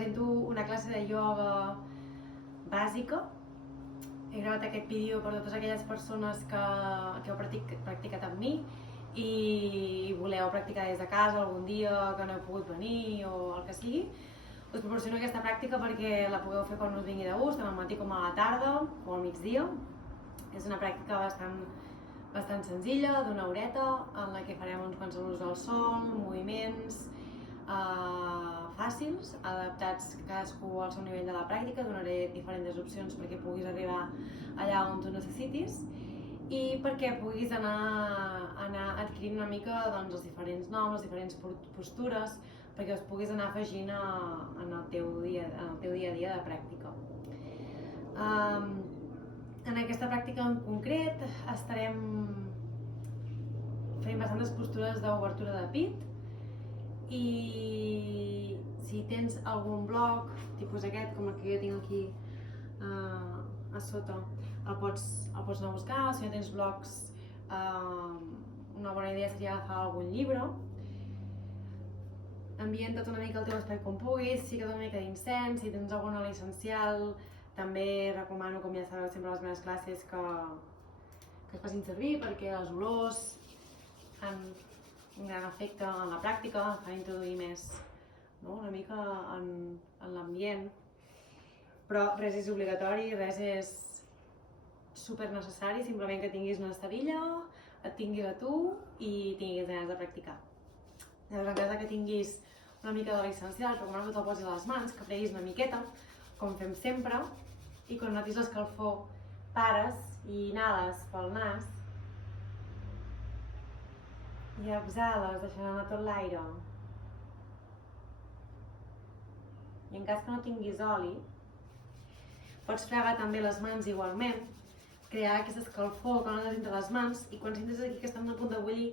presento una classe de ioga bàsica. He gravat aquest vídeo per totes aquelles persones que heu practicat amb mi i voleu practicar des de casa algun dia que no heu pogut venir o el que sigui. Us proporciono aquesta pràctica perquè la pugueu fer quan us vingui de gust, tant al matí com a la tarda o al migdia. És una pràctica bastant senzilla, d'una horeta, en la que farem uns quants saluts al sol, moviments fàcils, adaptats cadascú al seu nivell de la pràctica. Donaré diferents opcions perquè puguis arribar allà on tu necessitis i perquè puguis anar adquirint una mica els diferents noms, les diferents postures, perquè us puguis anar afegint en el teu dia a dia de pràctica. En aquesta pràctica en concret estarem fent bastantes postures d'obertura de pit, i si tens algun bloc, tipus aquest, com el que jo tinc aquí a sota, el pots anar a buscar. Si no tens blocs, una bona idea seria agafar algun llibre. Ambienta't una mica el teu espai com puguis, fica't una mica d'incens. Si tens algun oli essencial, també recomano, com ja sabeu sempre a les meves classes, que es facin servir, perquè les olors fan un gran efecte en la pràctica, fan introduir més una mica en l'ambient. Però res és obligatori, res és super necessari, simplement que tinguis una esterilla, et tinguis a tu i tinguis ganes de practicar. Llavors, en cas que tinguis una mica d'oli essencial, recomano que te'l posis a les mans, que freguis una miqueta, com fem sempre, i quan notis l'escalfor pares i inhales pel nas i exhales, deixant anar tot l'aire. I en cas que no tinguis oli, pots fregar també les mans igualment, crear aquesta escalfor que notes entre les mans, i quan sentes aquí que estan a punt de bullir,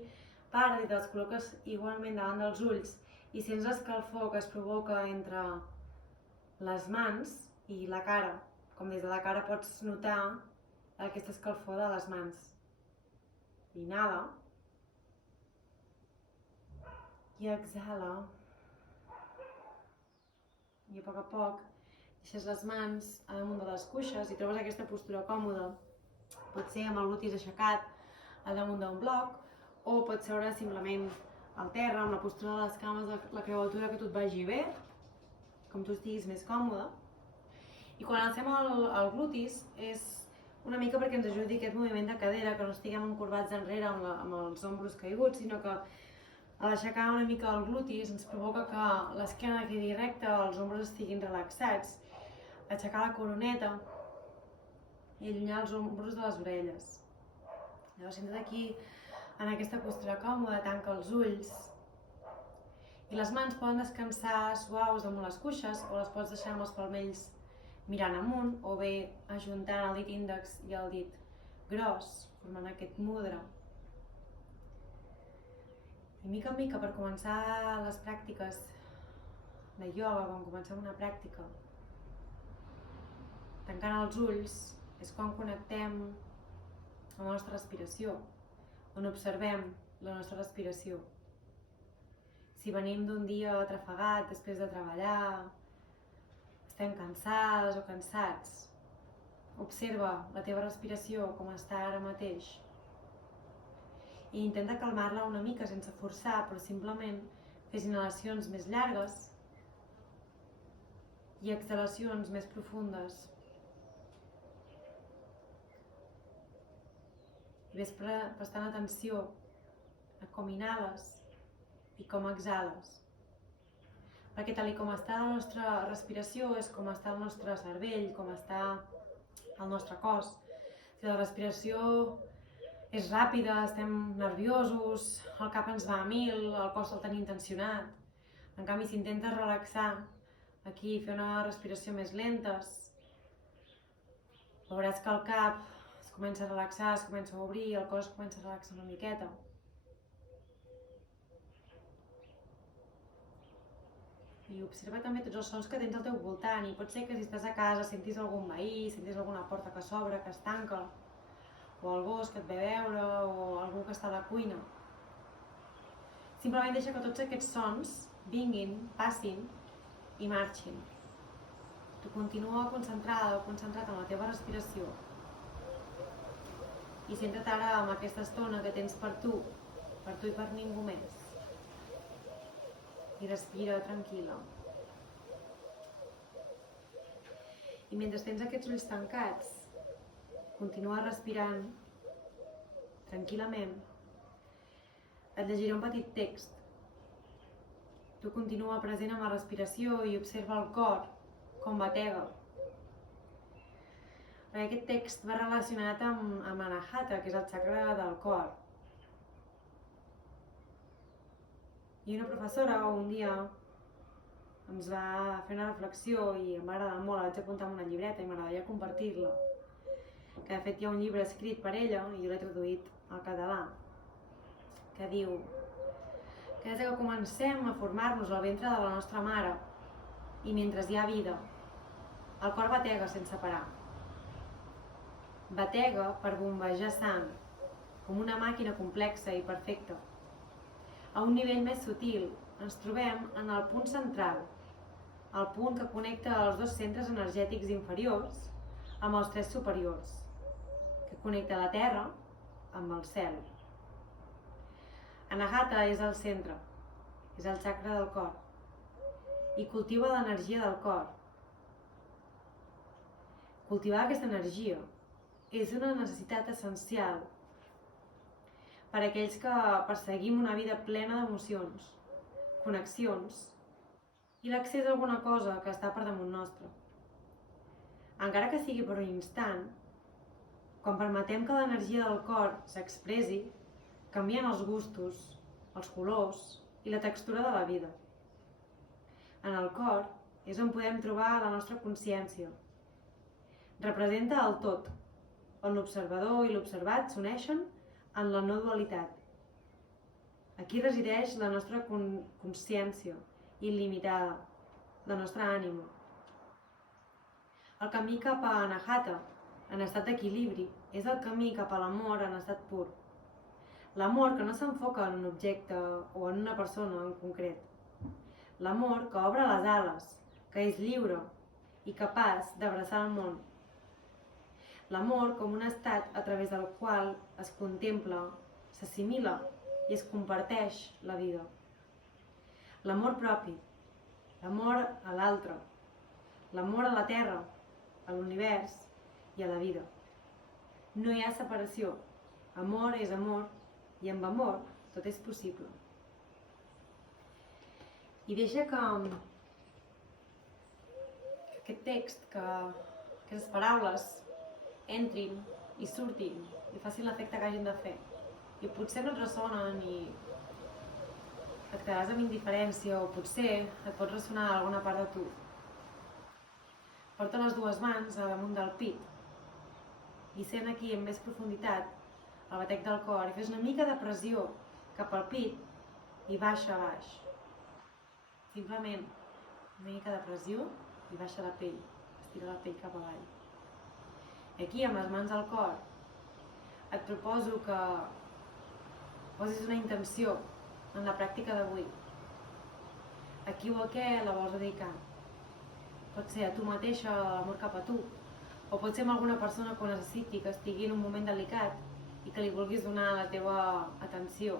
pares i te'ls col·loques igualment davant dels ulls i sents l'escalfor que es provoca entre les mans i la cara. Com des de la cara pots notar aquesta escalfor de les mans. Inhala i exhala. I a poc deixes les mans a damunt de les cuixes i trobes aquesta postura còmoda. Pot ser amb el glutis aixecat al damunt d'un bloc, o pots seure simplement al terra, amb la postura de les cames, la creuatura que tu et vagi bé, com tu estiguis més còmode. I quan alcem el glutis és una mica perquè ens ajudi aquest moviment de cadera, que no estiguem encorbats enrere amb els ombros caiguts, sinó que a l'aixecar una mica el glutis ens provoca que l'esquena quedi recta, els ombros estiguin relaxats, aixecar la coroneta i allunyar els ombros de les orelles. Llavors, senta't aquí en aquesta postura còmoda, tanca els ulls i les mans poden descansar suaus damunt les cuixes, o les pots deixar amb els palmells mirant amunt, o bé ajuntant el dit índex i el dit gros, formant aquest mudra. I mica en mica, per començar les pràctiques de ioga, quan comencem una pràctica, tancant els ulls, és quan connectem amb la nostra respiració, on observem la nostra respiració. Si venim d'un dia atrafegat després de treballar, estem cansades o cansats, observa la teva respiració com està ara mateix i intenta calmar-la una mica sense forçar, però simplement fes inhalacions més llargues i exhalacions més profundes. I ves prestant atenció a com inhales i com exhales. Perquè tal com està la nostra respiració és com està el nostre cervell, com està el nostre cos. Si la respiració és ràpida, estem nerviosos, el cap ens va a 1000, el cos el tenim tensionat. En canvi, si intentes relaxar aquí, fer una respiració més lenta, veuràs que el cap es comença a relaxar, es comença a obrir, el cos comença a relaxar una miqueta. I observa també tots els sons que tens al teu voltant, i pot ser que si estàs a casa sentis algun veí, sentis alguna porta que s'obre, que es tanca, o el gos que et ve a veure, o algú que està a la cuina. Simplement deixa que tots aquests sons vinguin, passin i marxin. Tu continua concentrada o concentrat en la teva respiració i centra't ara en aquesta estona que tens per tu i per ningú més. I respira tranquil·la. I mentre tens aquests ulls tancats, continua respirant tranquil·lament. Et llegiré un petit text. Tu continua present amb la respiració i observa el cor, com batega. Aquest text va relacionat amb Anahata, que és el chakra del cor. I una professora un dia ens va fer una reflexió i em va agradar molt, la vaig apuntar en una llibreta i m'agradaria compartir-la. Que de fet hi ha un llibre escrit per ella i jo l'he traduït al català, que diu que des que comencem a formar-nos al ventre de la nostra mare i mentre hi ha vida, el cor batega sense parar. Batega per bombejar sang, com una màquina complexa i perfecta. A un nivell més sutil ens trobem en el punt central, el punt que connecta els dos centres energètics inferiors amb els tres superiors, que connecta la terra amb el cel. Anahata és el centre, és el chakra del cor, i cultiva l'energia del cor. Cultivar aquesta energia és una necessitat essencial per a aquells que perseguim una vida plena d'emocions, connexions i l'accés a alguna cosa que està per damunt nostre. Encara que sigui per un instant, quan permetem que l'energia del cor s'expressi, canvien els gustos, els colors i la textura de la vida. En el cor és on podem trobar la nostra consciència. Representa el tot, on l'observador i l'observat s'uneixen en la no dualitat. Aquí resideix la nostra consciència il·limitada, la nostra ànima. El camí cap a Anahata, en estat d'equilibri, és el camí cap a l'amor en estat pur. L'amor que no s'enfoca en un objecte o en una persona en concret. L'amor que obre les ales, que és lliure i capaç d'abraçar el món. L'amor com un estat a través del qual es contempla, s'assimila i es comparteix la vida. L'amor propi, l'amor a l'altre, l'amor a la terra, a l'univers i a la vida. No hi ha separació. Amor és amor i amb amor tot és possible. I deixa que aquest text, que aquestes paraules entrin i surtin i facin l'efecte que hagin de fer. I potser no et ressonen i et quedaràs amb indiferència o potser et pot ressonar alguna part de tu. Porta les dues mans a damunt del pit i sent aquí amb més profunditat el batec del cor i fes una mica de pressió cap al pit i baixa a baix. Simplement una mica de pressió i baixa la pell, estira la pell cap avall. I aquí, amb les mans al cor, et proposo que posis una intenció en la pràctica d'avui. A qui o a què la vols dedicar? Pot ser a tu mateixa, l'amor cap a tu, o pot ser amb alguna persona que ho necessiti, que estigui en un moment delicat i que li vulguis donar la teva atenció.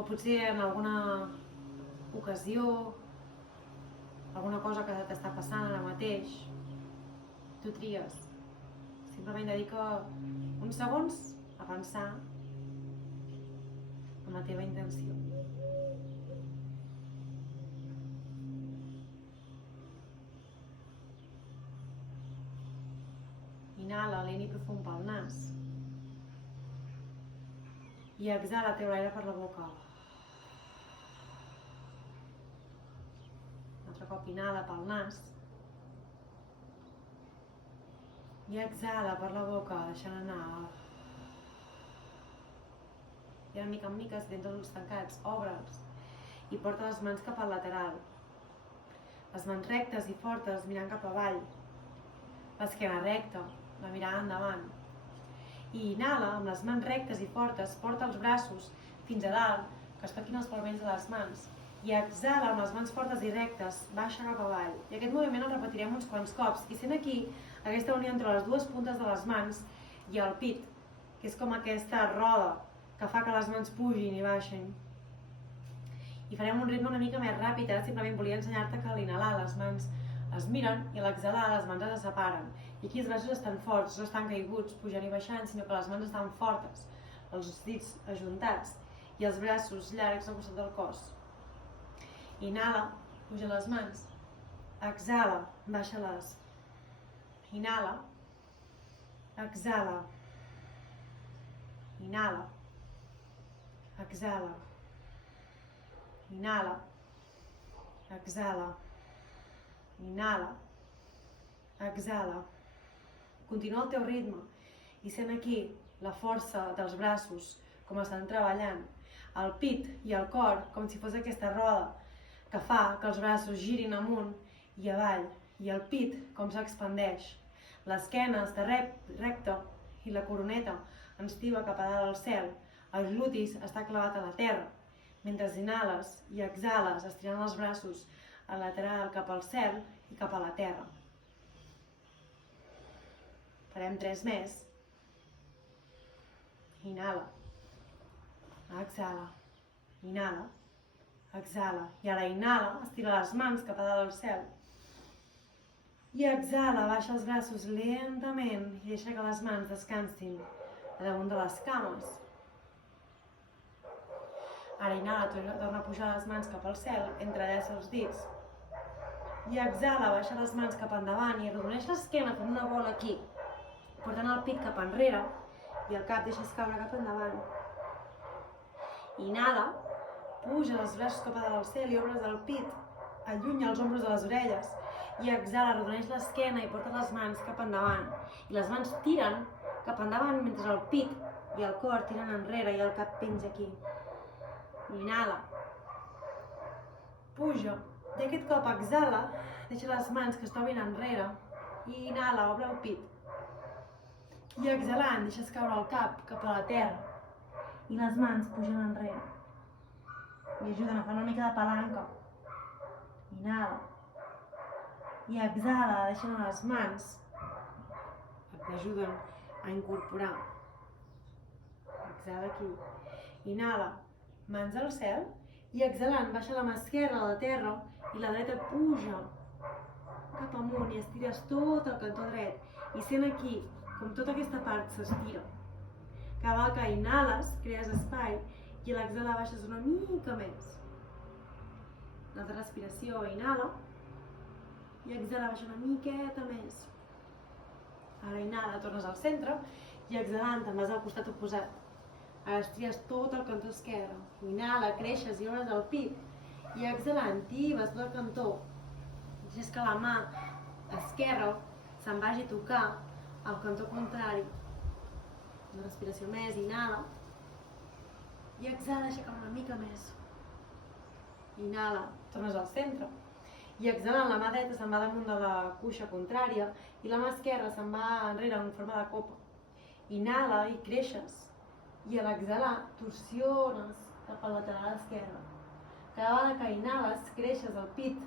O potser en alguna ocasió, alguna cosa que t'està passant ara mateix, tu tries. Simplement dedica uns segons a pensar en la teva intenció. Inhala lent i profund pel nas i exhala, treu l'aire per la boca. Un altre cop inhala pel nas i exhala per la boca, deixant anar. I ara, mica en mica, si tens els ulls tancats, obre'ls i porta les mans cap al lateral. Les mans rectes i fortes mirant cap avall. L'esquena recta, la mirada endavant. I inhala amb les mans rectes i fortes, porta els braços fins a dalt, que es toquin els palmells de les mans. I exhala amb les mans fortes i rectes, baixa cap avall. I aquest moviment el repetirem uns quants cops. I sent aquí aquesta unió entre les dues puntes de les mans i el pit, que és com aquesta roda que fa que les mans pugin i baixin. I farem un ritme una mica més ràpid. Ara simplement volia ensenyar-te que a l'inhalar les mans es miren i a l'exhalar les mans es separen. I aquí els braços estan forts, no estan caiguts, pujant i baixant, sinó que les mans estan fortes, els dits ajuntats i els braços llargs al costat del cos. Inhala, puja les mans. Exhala, baixa-les. Inhala. Exhala. Inhala. Exhala. Inhala. Exhala. Inhala. Exhala. Continua el teu ritme i sent aquí la força dels braços com estan treballant, el pit i el cor com si fos aquesta roda que fa que els braços girin amunt i avall i el pit com s'expandeix. L'esquena està recta i la coroneta ens tiba cap a dalt al cel. El glutis està clavat a la terra. Mentre inhales i exhales estirant els braços a lateral cap al cel i cap a la terra. Farem 3 més. Inhala. Exhala. Inhala. Exhala. I ara inhala, estira les mans cap a dalt al cel. I exhala, baixa els braços lentament i deixa que les mans descansin a damunt de les cames. Ara inhala, torna a pujar les mans cap al cel, entrellaça els dits. I exhala, baixa les mans cap endavant i arrodoneix l'esquena fent una bola aquí, portant el pit cap enrere i el cap deixes caure cap endavant. Inhala, puja els braços cap a dalt al cel i obres el pit, allunya els ombros de les orelles i exhala, arrodoneix l'esquena i porta les mans cap endavant. I les mans tiren cap endavant mentre el pit i el cor tiren enrere i el cap penja aquí. Inhala, puja, i aquest cop exhala, deixa les mans que es trobin enrere i inhala, obre el pit. I exhalant, deixes caure el cap cap a la terra i les mans pugen enrere i ajuden a fer una mica de palanca. Inhala i exhala, deixant les mans que t'ajuden a incorporar. Exhala aquí. Inhala, mans al cel i exhalant, baixa la mà esquerra a la terra i la dreta puja cap amunt i estires tot el cantó dret i sent aquí com tota aquesta part s'estira. Cada vegada que inhales, crees espai i a l'exhalar baixes una mica més. Una altra respiració, inhala i exhala, baixa una miqueta més. Ara inhala, tornes al centre i exhalant te'n vas al costat oposat. Ara estires tot el cantó esquerre. Inhala, creixes i obres el pit i exhalant, tibes tot el cantó. Deixes que la mà esquerra se'n vagi a tocar al cantó contrari. Una respiració més, inhala i exhala, deixa caure una mica més. Inhala, tornes al centre i exhalant, la mà dreta se'n va damunt de la cuixa contrària i la mà esquerra se'n va enrere en forma de copa. Inhala i creixes i a l'exhalar torsiones cap al lateral esquerre. Cada vegada que inhales, creixes el pit,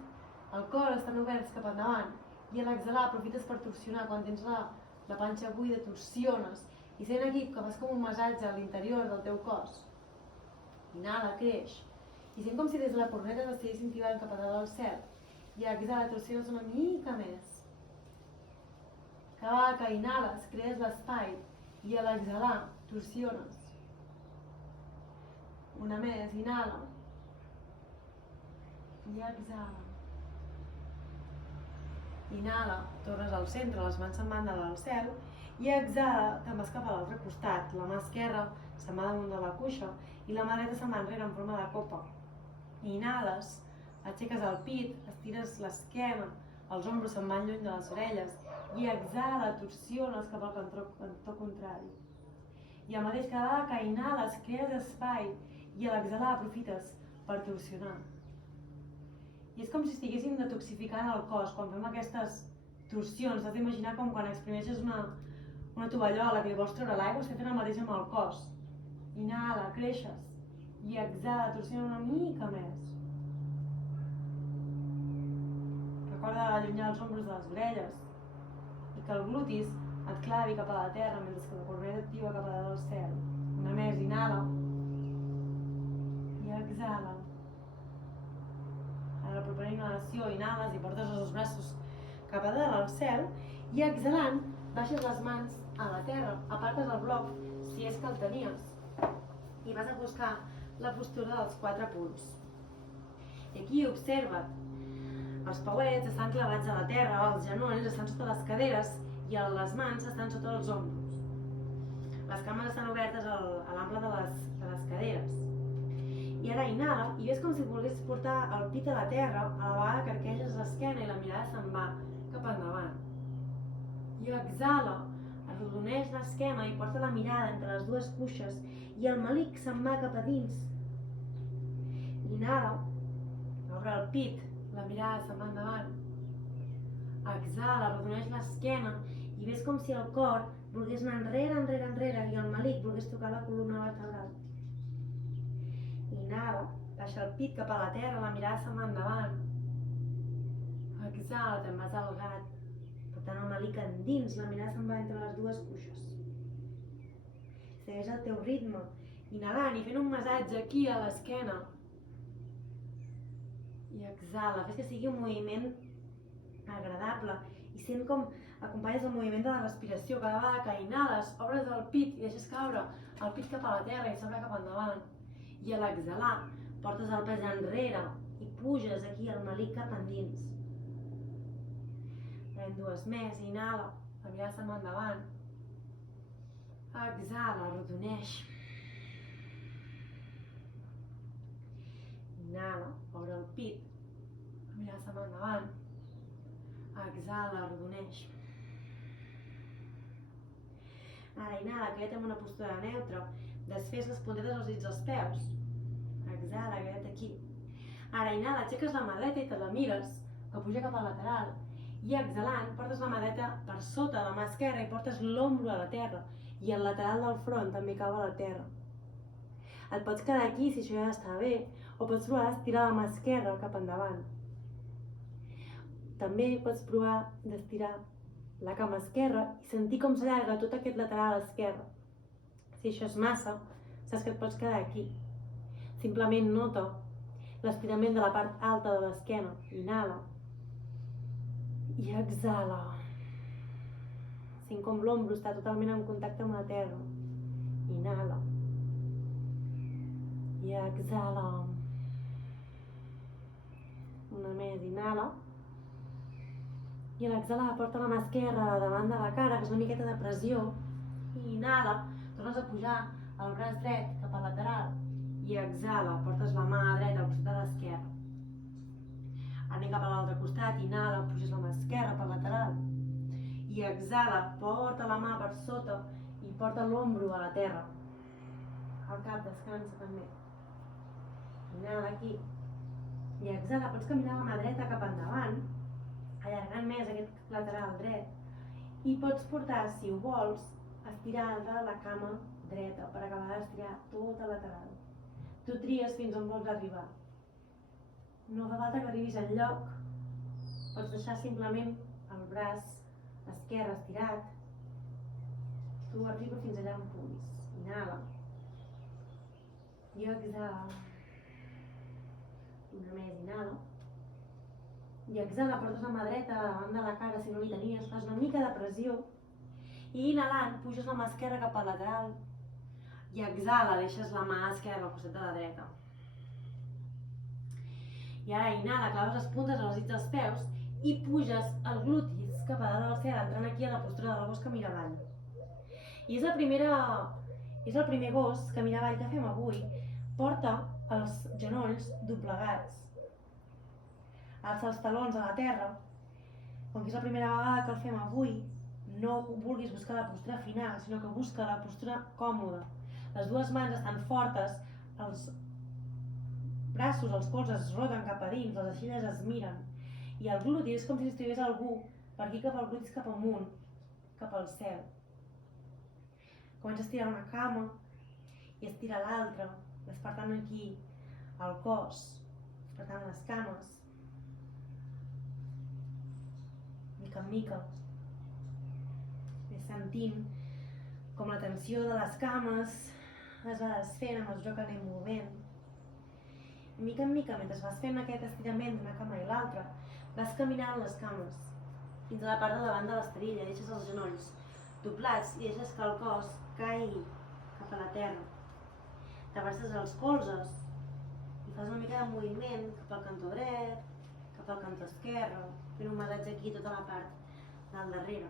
el cor estan oberts cap endavant i a l'exhalar aprofites per torsionar. Quan tens la panxa buida, torsiones i sent aquí que fas com un massatge a l'interior del teu cos. Inhala, creix i sent com si des de la corneta t'estiguessin tibant cap a dalt al cel i a exhala, torsiones una mica més. Cada vegada que inhales, crees l'espai i a l'exhalar, torsiones. Una més, inhala i exhala. Inhala, tornes al centre, les mans se'n van dalt al cel i exhala, te'n vas cap a l'altre costat. La mà esquerra se'n va damunt de la cuixa i la mà dreta se'n va enrere en forma de copa. Inhales, aixeques el pit, estires l'esquena, els ombros se'n van lluny de les orelles i exhala, torsiones cap al cantó contrari. I al mateix cada vegada que inhales, crees espai i a l'exhalar aprofites per torsionar. I és com si estiguéssim detoxificant el cos. Quan fem aquestes torsions, t'has d'imaginar com quan exprimeixes una tovallola que li vols treure l'aigua, estem fent el mateix amb el cos. Inhala, creixes i exhala, torsiona una mica més. allunyar els ombres de les orelles i que el glutis et clavi cap a la terra mentre que la coronella activa cap a dalt del cel. Una més, inhala i exhala. A la propera inhalació inhales i portes els dos braços cap a dalt al cel i exhalant baixes les mans a la terra, apartes el bloc si és que el tenies i vas a buscar la postura dels 4 punts. I aquí observa't, els pauets estan clavats a la terra, els genolls estan sota les caderes i les mans estan sota els ombros. Les cames estan obertes a l'ample de les caderes. I ara inhala i ves com si volgués portar el pit a la terra a la vegada que arqueges l'esquena i la mirada se'n va cap endavant. I exhala, arrodoneix l'esquena i porta la mirada entre les dues cuixes i el melic se'n va cap a dins. Inhala, obre el pit, la mirada se'n va endavant. Exhala, arrodoneix l'esquena i ves com si el cor volgués anar enrere i el melic volgués tocar la columna vertebral. Inhala, baixa el pit cap a la terra, la mirada se'n va endavant. Exhala, te'n vas al gat, portant el melic endins, la mirada se'n va entre les dues cuixes. Segueix el teu ritme, inhalant i fent un massatge aquí a l'esquena. I exhala, fes que sigui un moviment agradable i sent com acompanyes el moviment de la respiració. Cada vegada que inhales, obres el pit i deixes caure el pit cap a la terra i s'obre cap endavant. I a l'exhalar, portes el pes enrere i puges aquí el melic cap endins. Pren 2 més, inhala, la mirada se'n va endavant. Exhala, arrodoneix. Inhala, obre el pit, la mirada se'n va endavant. Exhala, arrodoneix. Ara inhala, queda't en una postura neutra. Desfés les puntetes dels dits dels peus. Exhala, queda't aquí. Ara inhala, aixeques la mà dreta i te la mires, que puja cap al lateral. I exhalant, portes la mà dreta per sota la mà esquerra i portes l'ombro a la terra. I el lateral del front també cau a la terra. Et pots quedar aquí si això ja està bé, o pots provar d'estirar la mà esquerra cap endavant. També pots provar d'estirar la cama esquerra i sentir com s'allarga tot aquest lateral esquerre. Si això és massa, saps que et pots quedar aquí. Simplement nota l'estirament de la part alta de l'esquena. Inhala. I exhala. Sent com l'ombro està totalment en contacte amb la terra. Inhala. I exhala. Una més, inhala. I a l'exhalar porta la mà esquerra davant de la cara, fes una miqueta de pressió. I inhala, tornes a pujar el braç dret cap al lateral. I exhala, portes la mà dreta al costat de l'esquerra. Anem cap a l'altre costat, inhala, puges la mà esquerra pel lateral. I exhala, porta la mà per sota i porta l'ombro a la terra. El cap descansa també. Inhala aquí. I exhala, pots caminar la mà dreta cap endavant, allargant més aquest lateral dret. I pots portar, si ho vols, estirant-te la cama dreta per acabar d'estirar tot el lateral. Tu tries fins on vols arribar. No fa falta que arribis enlloc. Pots deixar simplement el braç esquerre estirat. Tu arriba fins allà on puguis. Inhala. I exhala. Una més, inhala. I exhala, portes la mà dreta davant de la cara si no li tenies, fas una mica de pressió. I inhalant, puges la mà esquerra cap al lateral. I exhala, deixes la mà esquerra al costat de la dreta. I ara inhala, claves les puntes als dits dels peus i puges el glutis cap a dalt del cel, entrant aquí a la postura del gos que mira avall. I és el primer gos que mira avall que fem avui. Porta els genolls doblegats. Alça els talons a la terra. Com que és la primera vegada que el fem avui, no vulguis buscar la postura final, sinó que busca la postura còmoda. Les dues mans estan fortes, els braços, els colzes es roten cap a dins, les aixelles es miren. I el gluti és com si estigués algú per aquí cap al glutis cap amunt, cap al cel. Comença a estirar una cama i estira l'altra, despertant aquí el cos, despertant les cames. mica en mica. Ves sentint com la tensió de les cames es va desfent a mesura que anem movent. I mica en mica, mentre vas fent aquest estirament d'una cama i l'altra, vas caminant les cames fins a la part de davant de l'esterilla, deixes els genolls doblats i deixes que el cos caigui cap a la terra. T'abraces els colzes i fas una mica de moviment cap al cantó dret, cap al cantó esquerre, fent un massatge aquí tota la part del darrere.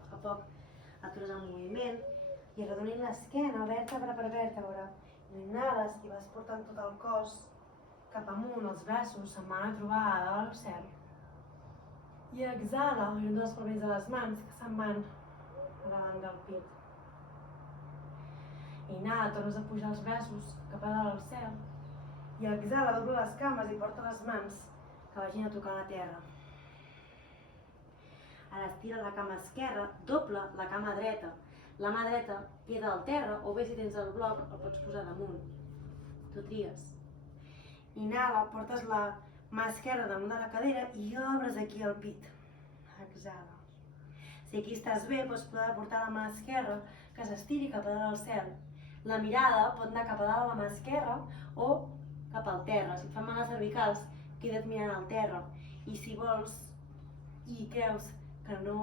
A poc a poc atures el moviment i arredonint l'esquena vèrtebra per vèrtebra. Inhales i vas portant tot el cos cap amunt, els braços se'n van a trobar a dalt al cel. I exhala, ajunta els palmells de les mans que se'n van a davant del pit. Inhala, tornes a pujar els braços cap a dalt al cel. I exhala, dobla les cames i porta les mans que vagin a tocar la terra. Ara estira la cama esquerra, dobla la cama dreta. La mà dreta queda al terra o bé si tens el bloc el pots posar damunt. Tu tries. Inhala, portes la mà esquerra damunt de la cadera i obres aquí el pit. Exhala. Si aquí estàs bé, pots poder portar la mà esquerra que s'estiri cap a dalt al cel. La mirada pot anar cap a dalt a la mà esquerra o cap al terra. Si et fan mal les cervicals, queda't mirant al terra. I si vols i creus que no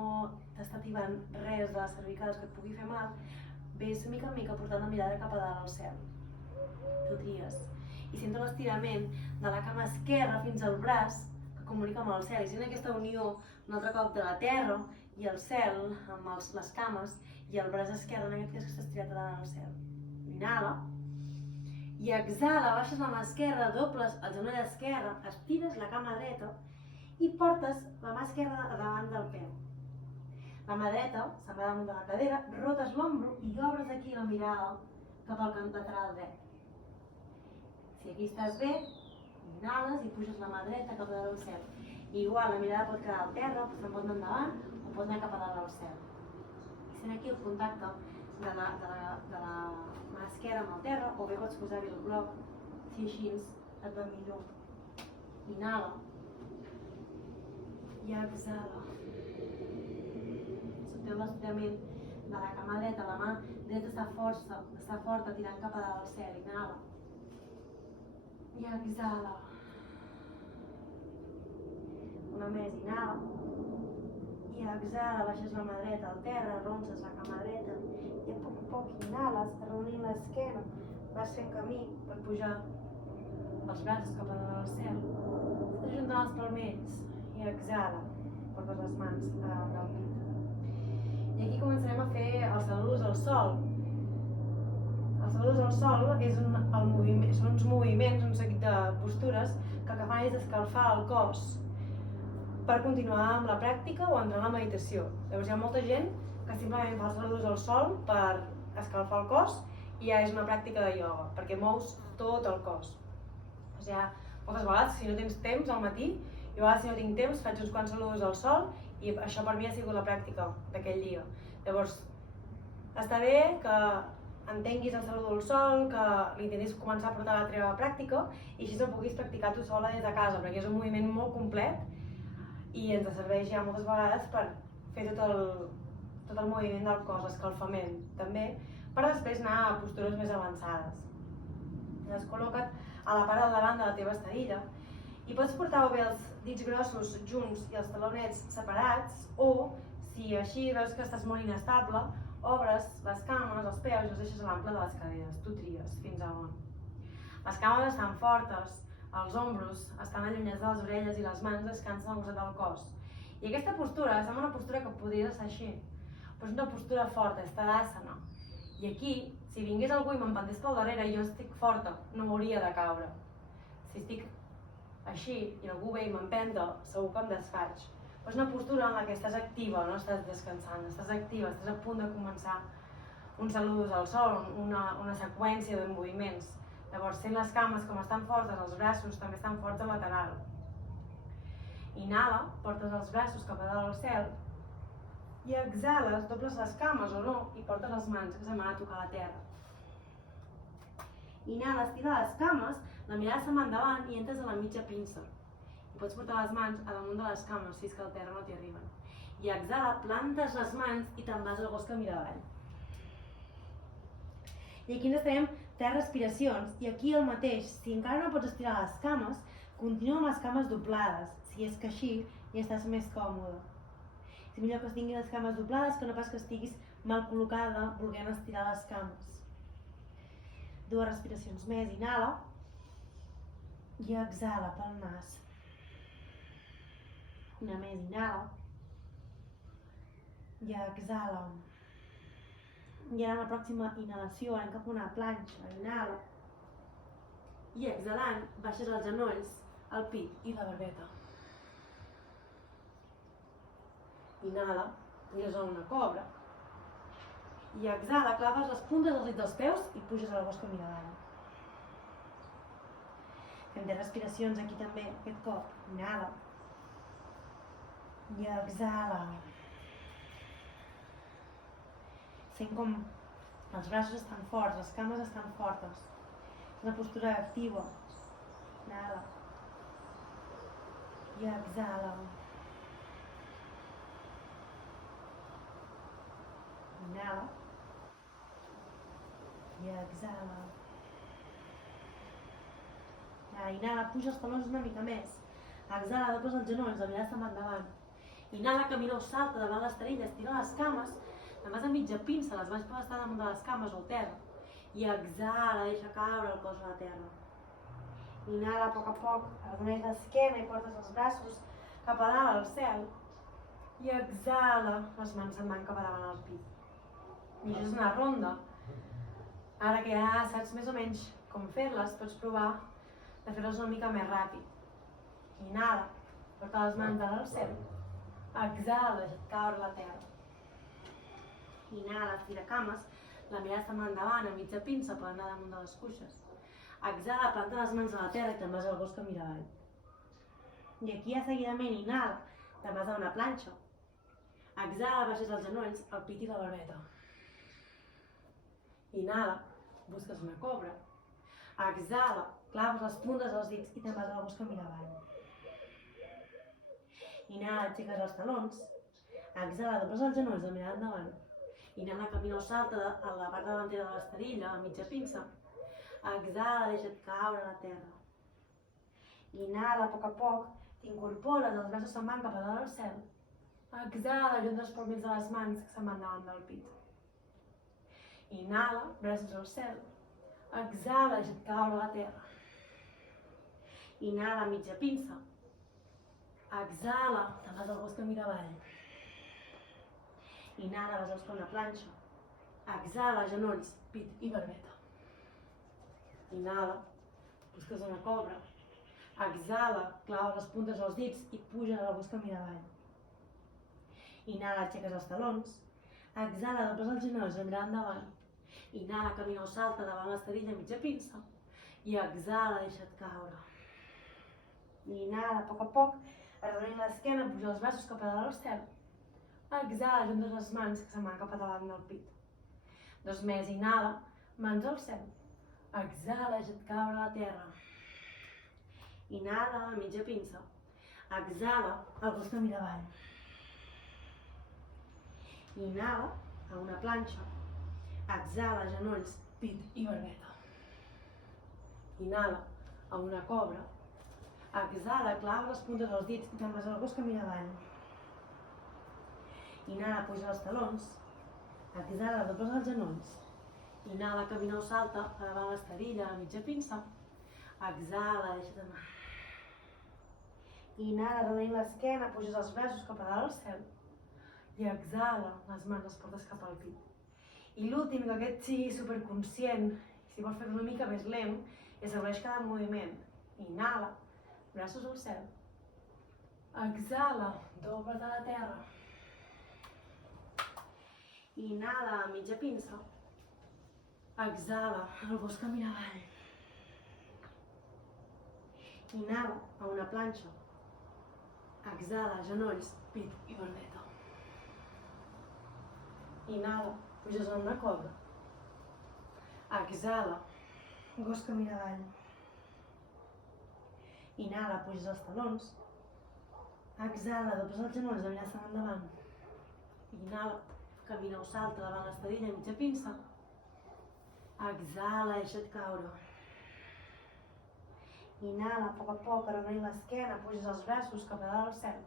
t'està tibant res de les cervicals que et pugui fer mal, ves mica en mica portant la mirada cap a dalt al cel. Tu tries. I sento l'estirament de la cama esquerra fins al braç que comunica amb el cel. I sent aquesta unió un altre cop de la terra i el cel amb les cames i el braç esquerre en aquest cas que s'ha estirat a dalt al cel. Inhala. I exhala, baixes la mà esquerra, dobles el genoll esquerre, estires la cama dreta i portes la mà esquerra davant del peu. La mà dreta se'n va damunt de la cadera, rotes l'ombro i obres aquí la mirada cap al cant lateral dret. Si aquí estàs bé, inhales i puges la mà dreta cap a dalt al cel. Igual, la mirada pot quedar al terra, se'n pot anar endavant o pot anar cap a dalt al cel. I sent aquí el contacte de la mà esquerra amb el terra o bé pots posar-hi el bloc, si així et va millor. Inhala. I exhala. Senteu l'estirament de la cama dreta, la mà dreta està forta tirant cap a dalt al cel. Inhala. I exhala. Una més, inhala. I exhala, baixes la mà dreta al terra, arronses la cama dreta i a poc inhales, arrodonint l'esquena, vas fent camí per pujar els braços cap a dalt al cel. Estàs ajuntant els palmells i exhala, portes les mans del pit. I aquí començarem a fer els saludos al sol. Els saludos al sol són uns moviments, un seguit de postures que el que fan és escalfar el cos per continuar amb la pràctica o entrar en la meditació. Llavors hi ha molta gent que simplement fa els saludos al sol per escalfar el cos i ja és una pràctica de ioga, perquè mous tot el cos. O sigui, moltes vegades, si no tens temps al matí, i a vegades si no tinc temps faig uns quants saludos al sol i això per mi ha sigut la pràctica d'aquell dia. Llavors, està bé que entenguis el saludo al sol, que l'intentis començar a portar a la teva pràctica i així el puguis practicar tu sola des de casa, perquè és un moviment molt complet i ens serveix ja moltes vegades per fer tot el moviment del cos, l'escalfament també, per després anar a postures més avançades. Llavors col·loca't a la part del davant de la teva estadilla i pots portar o bé els dits grossos junts i els talonets separats o, si així veus que estàs molt inestable, obres les cames, els peus i els deixes a l'ample de les caderes. Tu tries fins a on. Les cames estan fortes, els ombros estan allunyats de les orelles i les mans descansen al costat del cos. I aquesta postura sembla una postura que podria estar així, però és una postura forta, és Tadasana. I aquí, si vingués algú i m'empentés pel darrere, jo estic forta, no m'hauria de caure. Si estic així i algú ve i m'empenta, segur que em desfaig. Però és una postura en la que estàs activa, no estàs descansant, estàs activa, estàs a punt de començar uns saludos al sol, una seqüència de moviments. Llavors, sent les cames com estan fortes, els braços també estan forts al lateral. Inhala, portes els braços cap a dalt al cel i exhales, dobles les cames o no i portes les mans que se'n van a tocar la terra. Inhala, estira les cames, la mirada se'n va endavant i entres a la mitja pinça. o pots portar les mans a damunt de les cames si és que al terra no t'hi arriben. I exhala, plantes les mans i te'n vas al bosc a mirar avall. I aquí ens estarem 3 respiracions, i aquí el mateix, si encara no pots estirar les cames, continua amb les cames doblades, si és que així ja estàs més còmode. Si millor que tinguis les cames doblades que no pas que estiguis mal col·locada volent estirar les cames. 2 respiracions més, inhala i exhala pel nas. Una més, inhala i exhala. I ara en la pròxima inhalació anem cap a una planxa, inhala i exhalant baixes els genolls, el pit i la barbeta. Inhala, puges a una cobra i exhala, claves les puntes dels dits dels peus i puges al bosc a mirar avall. Fem 10 respiracions aquí també, aquest cop. Inhala i exhala. Sent com els braços estan forts, les cames estan fortes. És una postura activa. Inhala i exhala. Inhala i exhala. Ara inhala, puja els talons una mica més. Exhala, dobles els genolls, la mirada se'n va endavant. Inhala, camina o salta davant l'esterilla, estira les cames, te'n vas a mitja pinça, les mans poden estar damunt de les cames o al terra. I exhala, deixa caure el cos a la terra. Inhala a poc, arrodoneix l'esquena i portes els braços cap a dalt al cel. I exhala, les mans se'n van cap a davant al pit. I això és una ronda. Ara que ja saps més o menys com fer-les, pots provar de fer-les una mica més ràpid. Inhala, porta les mans dalt al cel. Exhala, deixa't caure a la terra. Inhala, estira cames, la mirada se'n va endavant, a mitja pinça, poden anar damunt de les cuixes. Exhala, planta les mans a la terra i te'n vas al bosc a mirar avall. I aquí ja seguidament inhala, te'n vas a una planxa. Exhala, baixes els genolls, el pit i la barbeta. Inhala, busques una cobra. Exhala, claves les puntes dels dits i te'n vas al bosc a mirar avall. Inhala, aixeques els talons. Exhala, dobles els genolls de mirada endavant. Inhala, camina o salta a la part davantera de l'esterilla, a mitja pinça. Exhala, deixa't caure a la terra. Inhala, a poc, t'incorpores, els braços se'n van cap a dalt al cel. Exhala, junta els palmells de les mans que se'n van davant del pit. Inhala, braços al cel. Exhala, deixa't caure a la terra. Inhala, mitja pinça. Exhala, te'n vas al bosc a mirar avall. Inhala, vas a una planxa. Exhala, genolls, pit i barbeta. Inhala, busques una cobra. Exhala, clava les puntes dels dits i puja al bosc a mirar avall. Inhala, aixeques els talons. Exhala, dobles els genolls de mirar endavant. Inhala, camina o salta davant l'esterilla a mitja pinça. I exhala, deixa't caure. Inhala, a poc, arrodonint l'esquena, puja els braços cap a dalt al cel. Exhala, juntes les mans que se'n van cap a davant del pit. 2 més, inhala, mans al cel. Exhala, deixa't caure a la terra. Inhala, a mitja pinça. Exhala, al bosc a mirar avall. Inhala, a una planxa. Exhala, genolls, pit i barbeta. Inhala, a una cobra. Exhala, clava les puntes dels dits i te'n vas al bosc a mirar avall. Inhala, puja els talons. Exhala, dobles els genolls. Inhala, camina o salta a davant l'esterilla, a mitja pinça. Exhala, deixa't anar. Inhala, arrodonint l'esquena, puges els braços cap a dalt al cel. I exhala, les mans les portes cap al pit. I l'últim, que aquest sigui superconscient, si vols fer-ho una mica més lent, i assaboreix cada moviment. Inhala, braços al cel. Exhala, doble't a la terra. Inhala, a mitja pinça. Exhala, al bosc a mirar avall. Inhala, a una planxa. Exhala, genolls, pit i barbeta. Inhala, puges a una cobra. Exhala, bosc a mirar avall. Inhala, puges els talons. Exhala, dobles els genolls de mirar-se'n endavant. Inhala, camina o salta davant l'estadilla, mitja pinça. Exhala, deixa't caure. Inhala, a poc, arrodonint l'esquena, puges els braços cap a dalt al cel.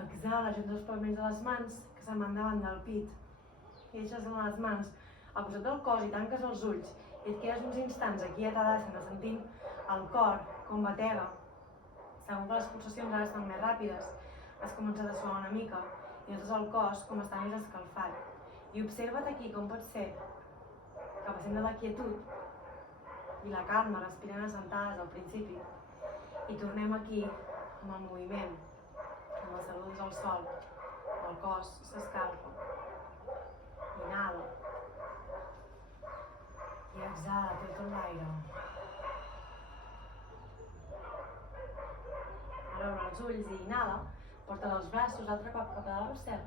Exhala, junta els palmells de les mans que se'n van davant del pit. I deixes les mans al costat del cos i tanques els ulls. I et quedes uns instants aquí a Tadasana sentint el cor com batega. Segur que les pulsacions ara estan més ràpides. Has començat a suar una mica i notes el cos com està més escalfat. I observa't aquí com pot ser que passem de la quietud i la calma, respirant assentades al principi. I tornem aquí amb el moviment, amb els saludos al sol. El cos s'escalfa. Inhala. I exhala tot l'aire. Ara obre els ulls i inhala. Porta els braços altre cop cap a dalt al cel.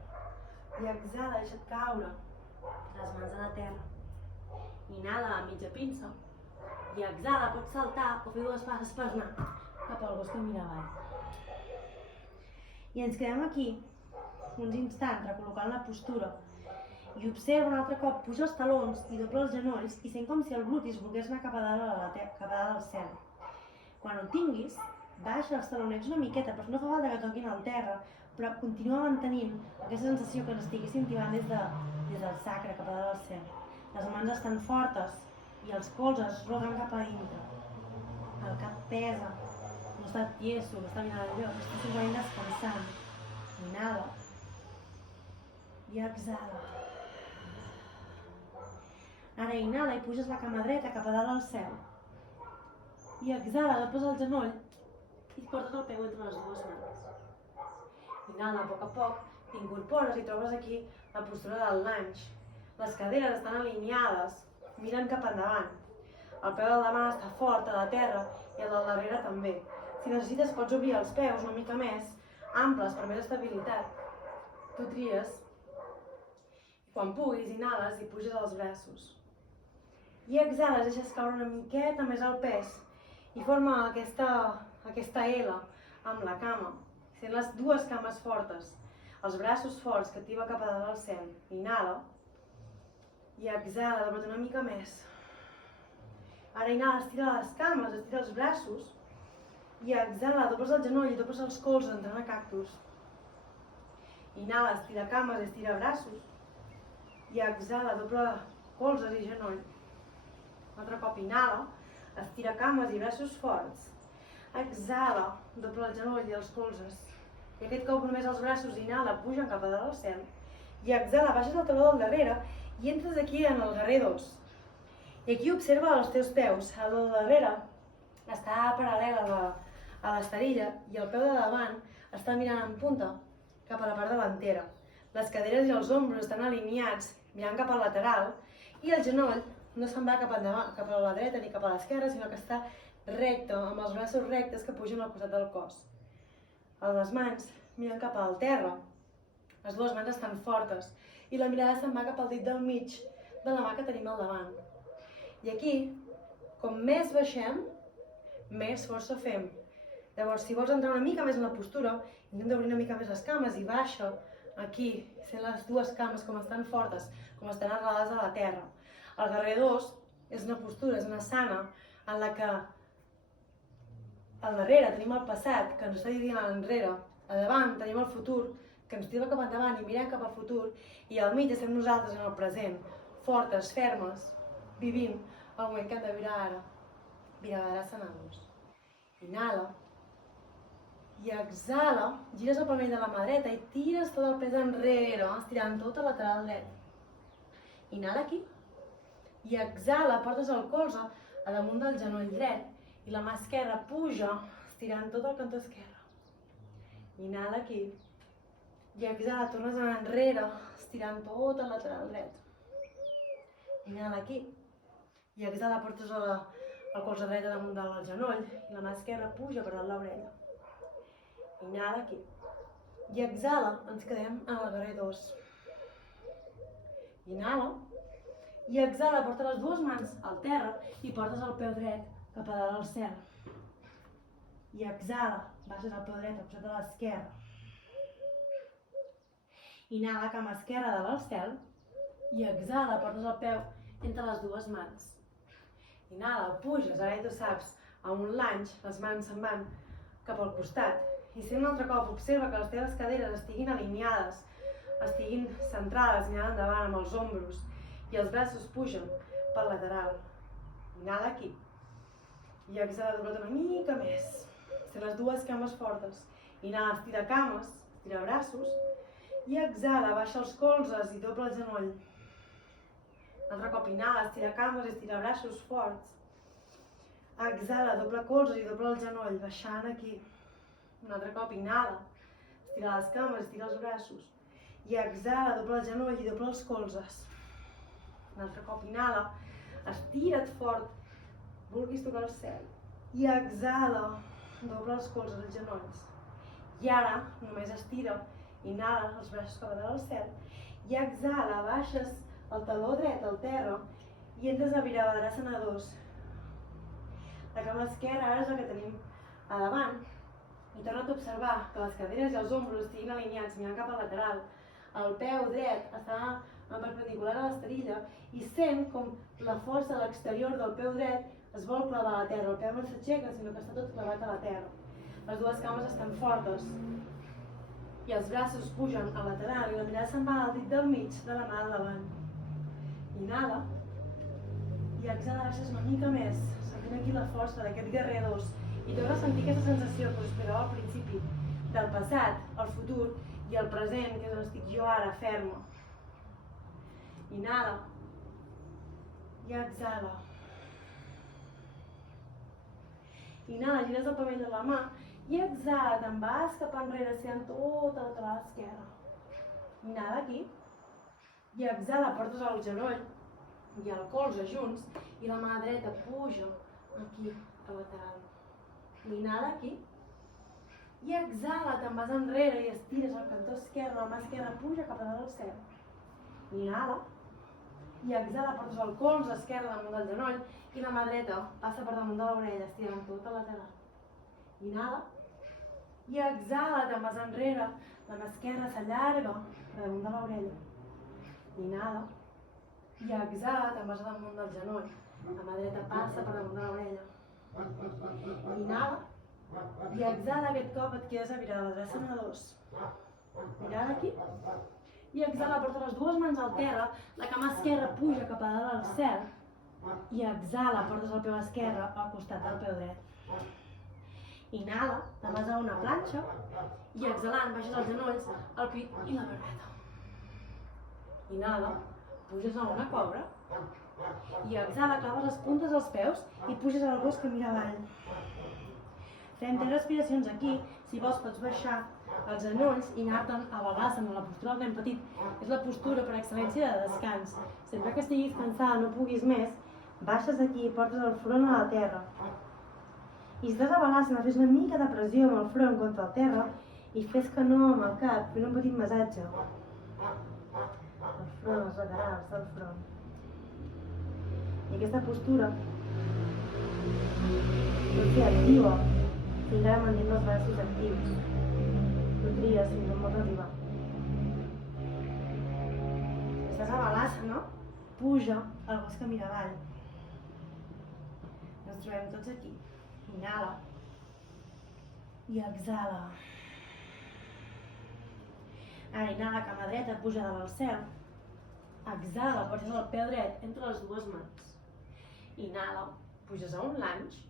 I exhala, deixa't caure. Les mans a la terra. Inhala a mitja pinça. I exhala, pots saltar o fer dues passes per anar cap al gos que mira avall. I ens quedem aquí uns instants recol·locant la postura. I observa un altre cop, puja els talons i dobla els genolls i sent com si el glutis volgués anar cap a dalt al cel. Quan ho tinguis, baixa els talonets una miqueta, però no fa falta que toquin al terra, però continua mantenint aquesta sensació que estiguessin tibant des del sacre cap a dalt al cel. Les mans estan fortes i els colzes es roguen cap a dintre. El cap pesa, no està tieso, no està mirant enlloc, està simplement descansant. Inhala i exhala. Ara inhala i puges la cama dreta cap a dalt al cel. I exhala, dobles el genoll i portes el peu entre les dues mans. Inhala, a poc, t'incorpores i trobes aquí la postura del lunge. Les caderes estan alineades, miren cap endavant. El peu del davant està fort a la terra i el del darrere també. Si necessites pots obrir els peus una mica més amples per més estabilitat. Tu tries. Quan puguis, inhales i puges els braços. I exhales, deixes caure una miqueta més el pes i forma aquesta L amb la cama. Sent les dues cames fortes, els braços forts que activa cap a dalt al cel. Inhala i exhala, dobla't una mica més. Ara inhala, estira les cames, estira els braços i exhala, dobles el genoll i dobles els colzes entrant a cactus. Inhala, estira cames, estira braços i exhala, doble colzes i genoll. Un altre cop inhala, estira cames i braços forts. Exhala, doble el genoll i els colzes. I aquest cop només els braços inhala, pugen cap a dalt al cel. I exhala, baixes el taló del darrere i entres aquí en el guerrer 2. I aquí observa els teus peus. El del darrere està paral·lel a l'esterilla i el peu de davant està mirant en punta cap a la part davantera. Les caderes i els ombros estan alineats, mirant cap al lateral, i el genoll no se'n va cap endavant, cap a la dreta ni cap a l'esquerra, sinó que està recte, amb els braços rectes que pugen al costat del cos. Les mans miren cap al terra, les dues mans estan fortes, i la mirada se'n va cap al dit del mig de la mà que tenim al davant. I aquí, com més baixem, més força fem. Llavors, si vols entrar una mica més en la postura, intenta obrir una mica més les cames i baixa aquí, sent les dues cames com estan fortes, com estan arrelades a la terra. El guerrer 2 és una postura, és una asana en la que al darrere tenim el passat, que ens està dient a l'enrere, a davant tenim el futur, que ens tira cap endavant i mirem cap al futur, i al mig estem nosaltres en el present, fortes, fermes, vivint el moment que hem de viure ara. Virabhadrasana-nos. Inhala. I exhala, gires el palmell de la mà dreta i tires tot el pes enrere, estirant tot el lateral dret. Inhala aquí. I exhala, portes el colze a damunt del genoll dret i la mà esquerra puja, estirant tot el cantó esquerre. Inhala aquí. I exhala, tornes a anar enrere, estirant tot el lateral dret. Inhala aquí. I exhala, portes el colze dret a damunt del genoll i la mà esquerra puja per dalt l'orella. Inhala aquí. I exhala, ens quedem en el guerrer 2. Inhala. I exhala, porta les dues mans al terra i portes el peu dret cap a dalt al cel. I exhala, baixes el peu dret al costat de l'esquerra. Inhala, cama esquerra de al cel. I exhala, portes el peu entre les dues mans. Inhala, puges, ara ja tu saps, a un lunge, les mans se'n van cap al costat. I si un altre cop observa que les teves caderes estiguin alineades, estiguin centrades, mirant endavant amb els ombros i els braços pugen pel lateral. Inhala aquí. I exhala, dobla't una mica més. Té les dues cames fortes. Inhala, estira cames, estira braços. I exhala, baixa els colzes i dobla el genoll. Un altre cop inhala, estira cames i estira braços forts. Exhala, doble colzes i doble el genoll, baixant aquí. Un altre cop inhala, estira les cames, estira els braços. I exhala, doble el genoll i doble els colzes. Un altre cop inhala, estira't fort, vulguis tocar el cel. I exhala, doble els colzes, els genolls. I ara només estira, inhala, els braços cap al cel. I exhala, baixes el taló dret al terra i entres a Virabhadrasana 2. La cama esquerra ara és la que tenim a davant. I torna't a observar que les caderes i els ombros estiguin alineats mirant cap al lateral. El peu dret està perpendicular a l'esterilla i sent com la força a l'exterior del peu dret es vol clavar a la terra. El peu no s'aixeca, sinó que està tot clavat a la terra. Les dues cames estan fortes i els braços pugen al lateral i la mirada se'n va al dit del mig de la mà endavant. Inhala i exhala, baixes una mica més, sentint aquí la força d'aquest guerrer 2 i torna a sentir aquesta sensació que us esperava al principi del passat, el futur i el present, que és on estic jo ara, ferma. Inhala i exhala. Inhala, gires el pavell de la mà i exhala, te'n vas cap enrere, estirant tota la tabla esquerra. Inhala aquí. I exhala, portes el genoll i el colze junts i la mà dreta puja aquí a lateral. Inhala aquí. I exhala, te'n vas enrere i estires el cantó esquerre, la mà esquerra puja cap a dalt del cel. Inhala. I exhala, portes el colze esquerre damunt del genoll i la mà dreta passa per damunt de l'orella, estirant tota la lateral. Inhala. I exhala, te'n vas enrere, la mà esquerra s'allarga per damunt de l'orella. Inhala. I exhala, te'n vas damunt del genoll. La mà dreta passa per damunt de l'orella. Inhala. I exhala, aquest cop et quedes a Virabhadrasana 2. Mirada aquí. I exhala, porta les dues mans al terra, la cama esquerra puja cap a dalt al cel. I exhala, portes el peu esquerre al costat del peu dret. Inhala, te'n vas a una planxa i exhalant, baixes els genolls, el pit i la barbeta. Inhala, puges a una cobra i exhala, claves les puntes dels peus i puges al gos que mira avall. Fem 3 respiracions aquí, si vols pots baixar els genolls i anar-te'n a Balasana, la postura del nen petit. És la postura per excel·lència de descans. Sempre que estiguis cansada, no puguis més, baixes aquí i portes el front a la terra. I si estàs a Balasana, fes una mica de pressió amb el front contra el terra i fes que no amb el cap, fent un petit massatge. El front, els laterals del front. I aquesta postura pot ser activa, fins ara mantenint els braços actius. Tu tries fins on vols arribar. Si estàs a Balasana, puja el gos que mira avall. Ens trobem tots aquí. Inhala i exhala. Ara inhala, cama dreta, puja dalt al cel. Exhala, portes el peu dret entre les dues mans. Inhala, puges a un lunge.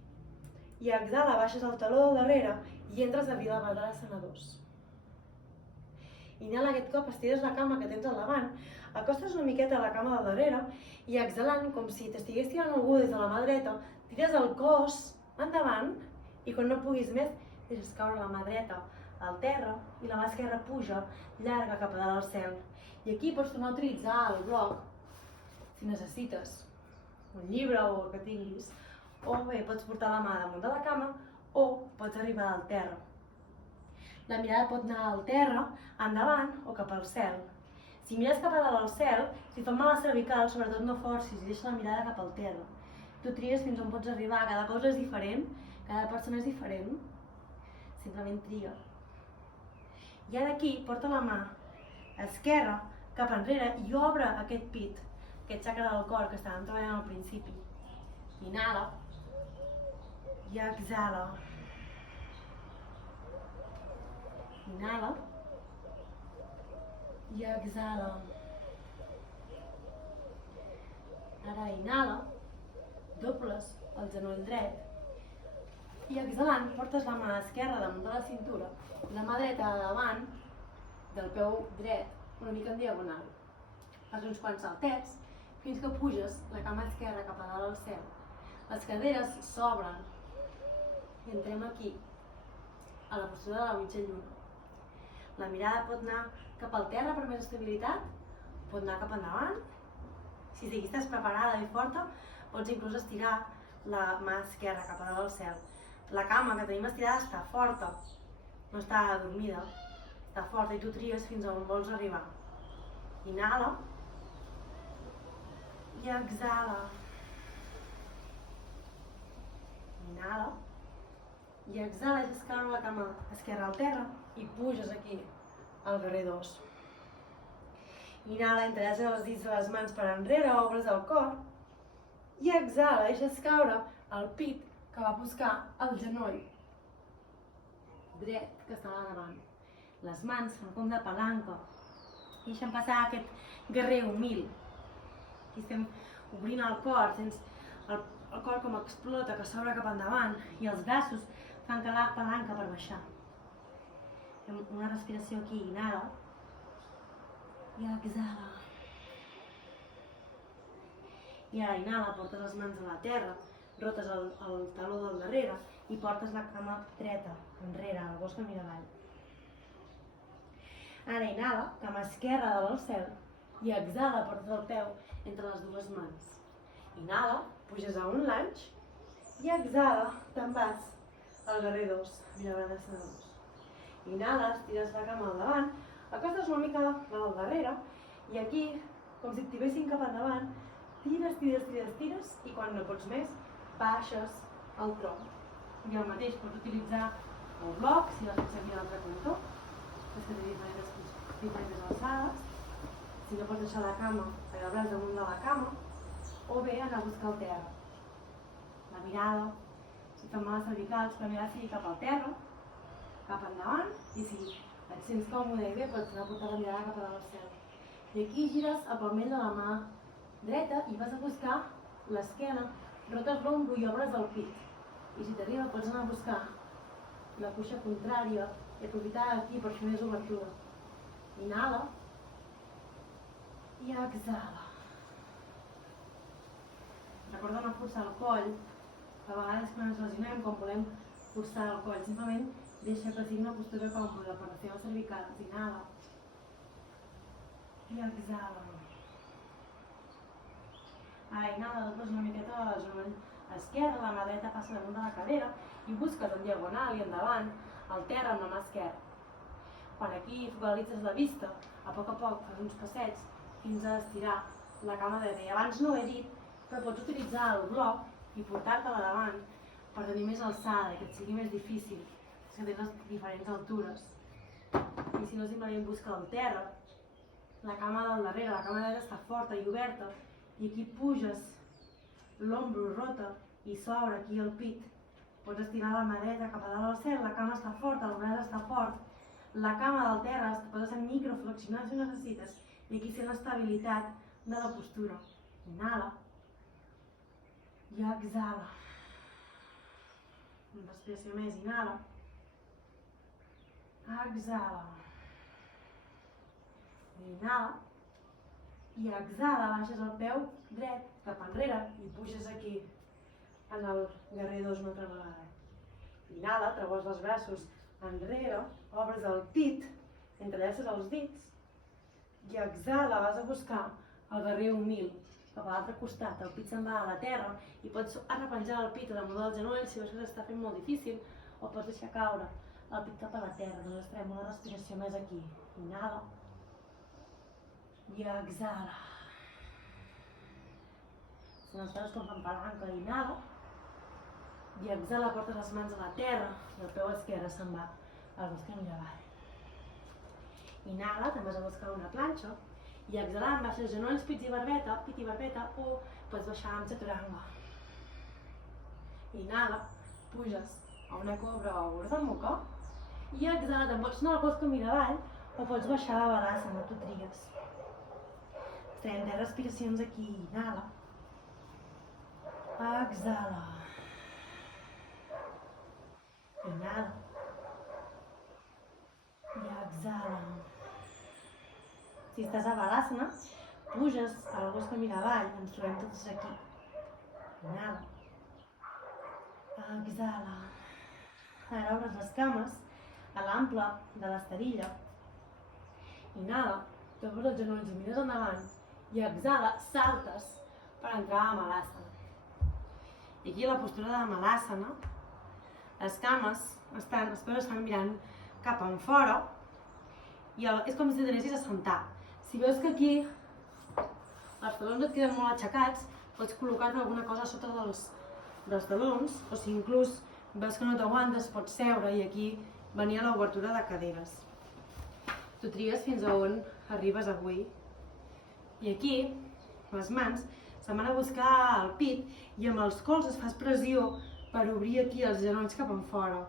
I exhala, baixes el taló del darrere i entres a Virabhadrasana 2. Inhala, aquest cop estires la cama que tens al davant, acostes una miqueta a la cama del darrere i exhalant, com si t'estigués tirant algú des de la mà dreta, tires el cos endavant i quan no puguis més, deixes caure la mà dreta al terra i la mà esquerra puja, llarga cap a dalt al cel. I aquí pots tornar a utilitzar el bloc, si necessites un llibre o el que tinguis, o bé pots portar la mà damunt de la cama o pots arribar al terra. La mirada pot anar al terra, endavant o cap al cel. Si mires cap a dalt al cel, si fa mal a cervical, sobretot no forcis i deixa la mirada cap al terra. Tu tries fins on pots arribar, cada cosa és diferent, cada persona és diferent. simplement triga. I ara aquí porta la mà esquerra cap enrere i obre aquest pit, aquest xacra del cor que estàvem treballant al principi. Inhala i exhala. Inhala i exhala. Ara inhala, dobles el genoll dret i exhalant portes la mà esquerra damunt de la cintura i la mà dreta davant del peu dret una mica en diagonal. Fas uns quants saltets fins que puges la cama esquerra cap a dalt al cel. Les caderes s'obren i entrem aquí, a la postura de la mitja lluna. La mirada pot anar cap al terra per més estabilitat, pot anar cap endavant. Si estàs preparada i forta, pots inclús estirar la mà esquerra cap a dalt al cel. La cama que tenim estirada està forta, no està adormida, està forta i tu tries fins on vols arribar. Inhala i exhala. Inhala i exhala, deixes caure la cama esquerra al terra i puges aquí, al carrer 2. Inhala, entrellaces els dits de les mans per enrere, obres el cor i exhala, deixes caure el pit que va buscar el genoll dret que estava davant. Les mans fan com de palanca i deixen passar aquest guerrer humil. Aquí estem obrint el cor, sents el cor com explota, que s'obre cap endavant i els braços fan que la palanca per baixar. Fem una respiració aquí, inhala i exhala. I ara inhala, portes les mans a la terra, rotes el taló del darrere i portes la cama dreta, enrere, el gos que mira avall. Ara inhala, cama esquerra dalt al cel i exhala, portes el peu entre les dues mans. Inhala, puges a un lunge i exhala, te'n vas al guerrer 2, mirabraça de 2. Inhala, estires la cama al davant, acostes una mica la del darrere i aquí, com si activessin cap endavant, tires i quan no pots més, baixes el tronc. I el mateix, pots utilitzar el bloc, si l'has fet servir a l'altre cantó, és que té diferents alçades. Si no pots deixar la cama, el braç damunt de la cama, o bé anar a buscar el terra. La mirada, si et fan mal les cervicals, la mirada sigui cap al terra, cap endavant, i si et sents còmode i bé, pots anar a portar la mirada cap a dalt al cel. I aquí gires el palmell de la mà dreta i vas a buscar l'esquena, rotes l'ombro i obres el pit. I si t'arriba pots anar a buscar la cuixa contrària i aprofitar aquí per fer més obertura. Inhala i exhala. Recorda no forçar el coll, que a vegades quan ens lesionem, quan volem forçar el coll, simplement deixa que sigui una postura còmoda per les teves cervicals. Inhala i exhala. Ara inhala, dobles una miqueta el genoll esquerre, la mà dreta passa damunt de la cadera i busques en diagonal i endavant el terra amb la mà esquerra. Quan aquí focalitzes la vista, a poc fas uns passets fins a estirar la cama dreta. I abans no ho he dit, però pots utilitzar el bloc i portar-te-la davant per tenir més alçada i que et sigui més difícil, que tens les diferents altures. I si no, simplement busca el terra, la cama del darrere, la cama dreta està forta i oberta i aquí puges l'ombro rota i s'obre aquí el pit. Pots estirar la mà dreta cap a dalt al cel, la cama està forta, el braç està fort, la cama del terra es pots microflexionar si necessites i aquí sent l'estabilitat de la postura. Inhala i exhala. Una respiració més, inhala, exhala. Inhala i exhala, baixes el peu dret cap enrere i puges aquí en el guerrer 2 una altra vegada. Inhala, treues els braços enrere, obres el pit, entrellaces els dits i exhala, vas a buscar el guerrer humil cap a l'altre costat, el pit se'n va a la terra i pots arrepenjar el pit damunt del genoll si veus que s'està fent molt difícil o pots deixar caure el pit cap a la terra. Nosaltres traiem una respiració més aquí. Inhala i exhala. Són els peus com fan palanca, inhala i exhala, portes les mans a la terra i el peu esquerre se'n va el bus que mira avall. Inhala, te'n vas a buscar una planxa i exhalant baixes genolls, pit i barbeta, o pots baixar amb chaturanga. Inhala, puges a una cobra o Urdhva Mukha i exhala, te'n pots anar al cos que mira avall o pots baixar a Balasana, tu trigues. Estem 10 respiracions aquí, inhala. Exhala. Inhala. I exhala. Si estàs a Balasana, puges al gos que mira avall, ens trobem tots aquí. Inhala. Exhala. Ara obres les cames a l'ample de l'esterilla. Inhala, t'obres els genolls i mires endavant. I exhala, saltes per entrar a Malasana. I aquí a la postura de Malasana, les cames els peus estan mirant cap enfora i és com si t'anessis a sentar. Si veus que aquí els talons et queden molt aixecats, pots col·locar-te alguna cosa sota dels talons, o si inclús veus que no t'aguantes, pots seure i aquí venir a l'obertura de caderes. Tu trigues fins a on arribes avui. I aquí, les mans se'n van a buscar el pit i amb els colzes fas pressió per obrir aquí els genolls cap enfora.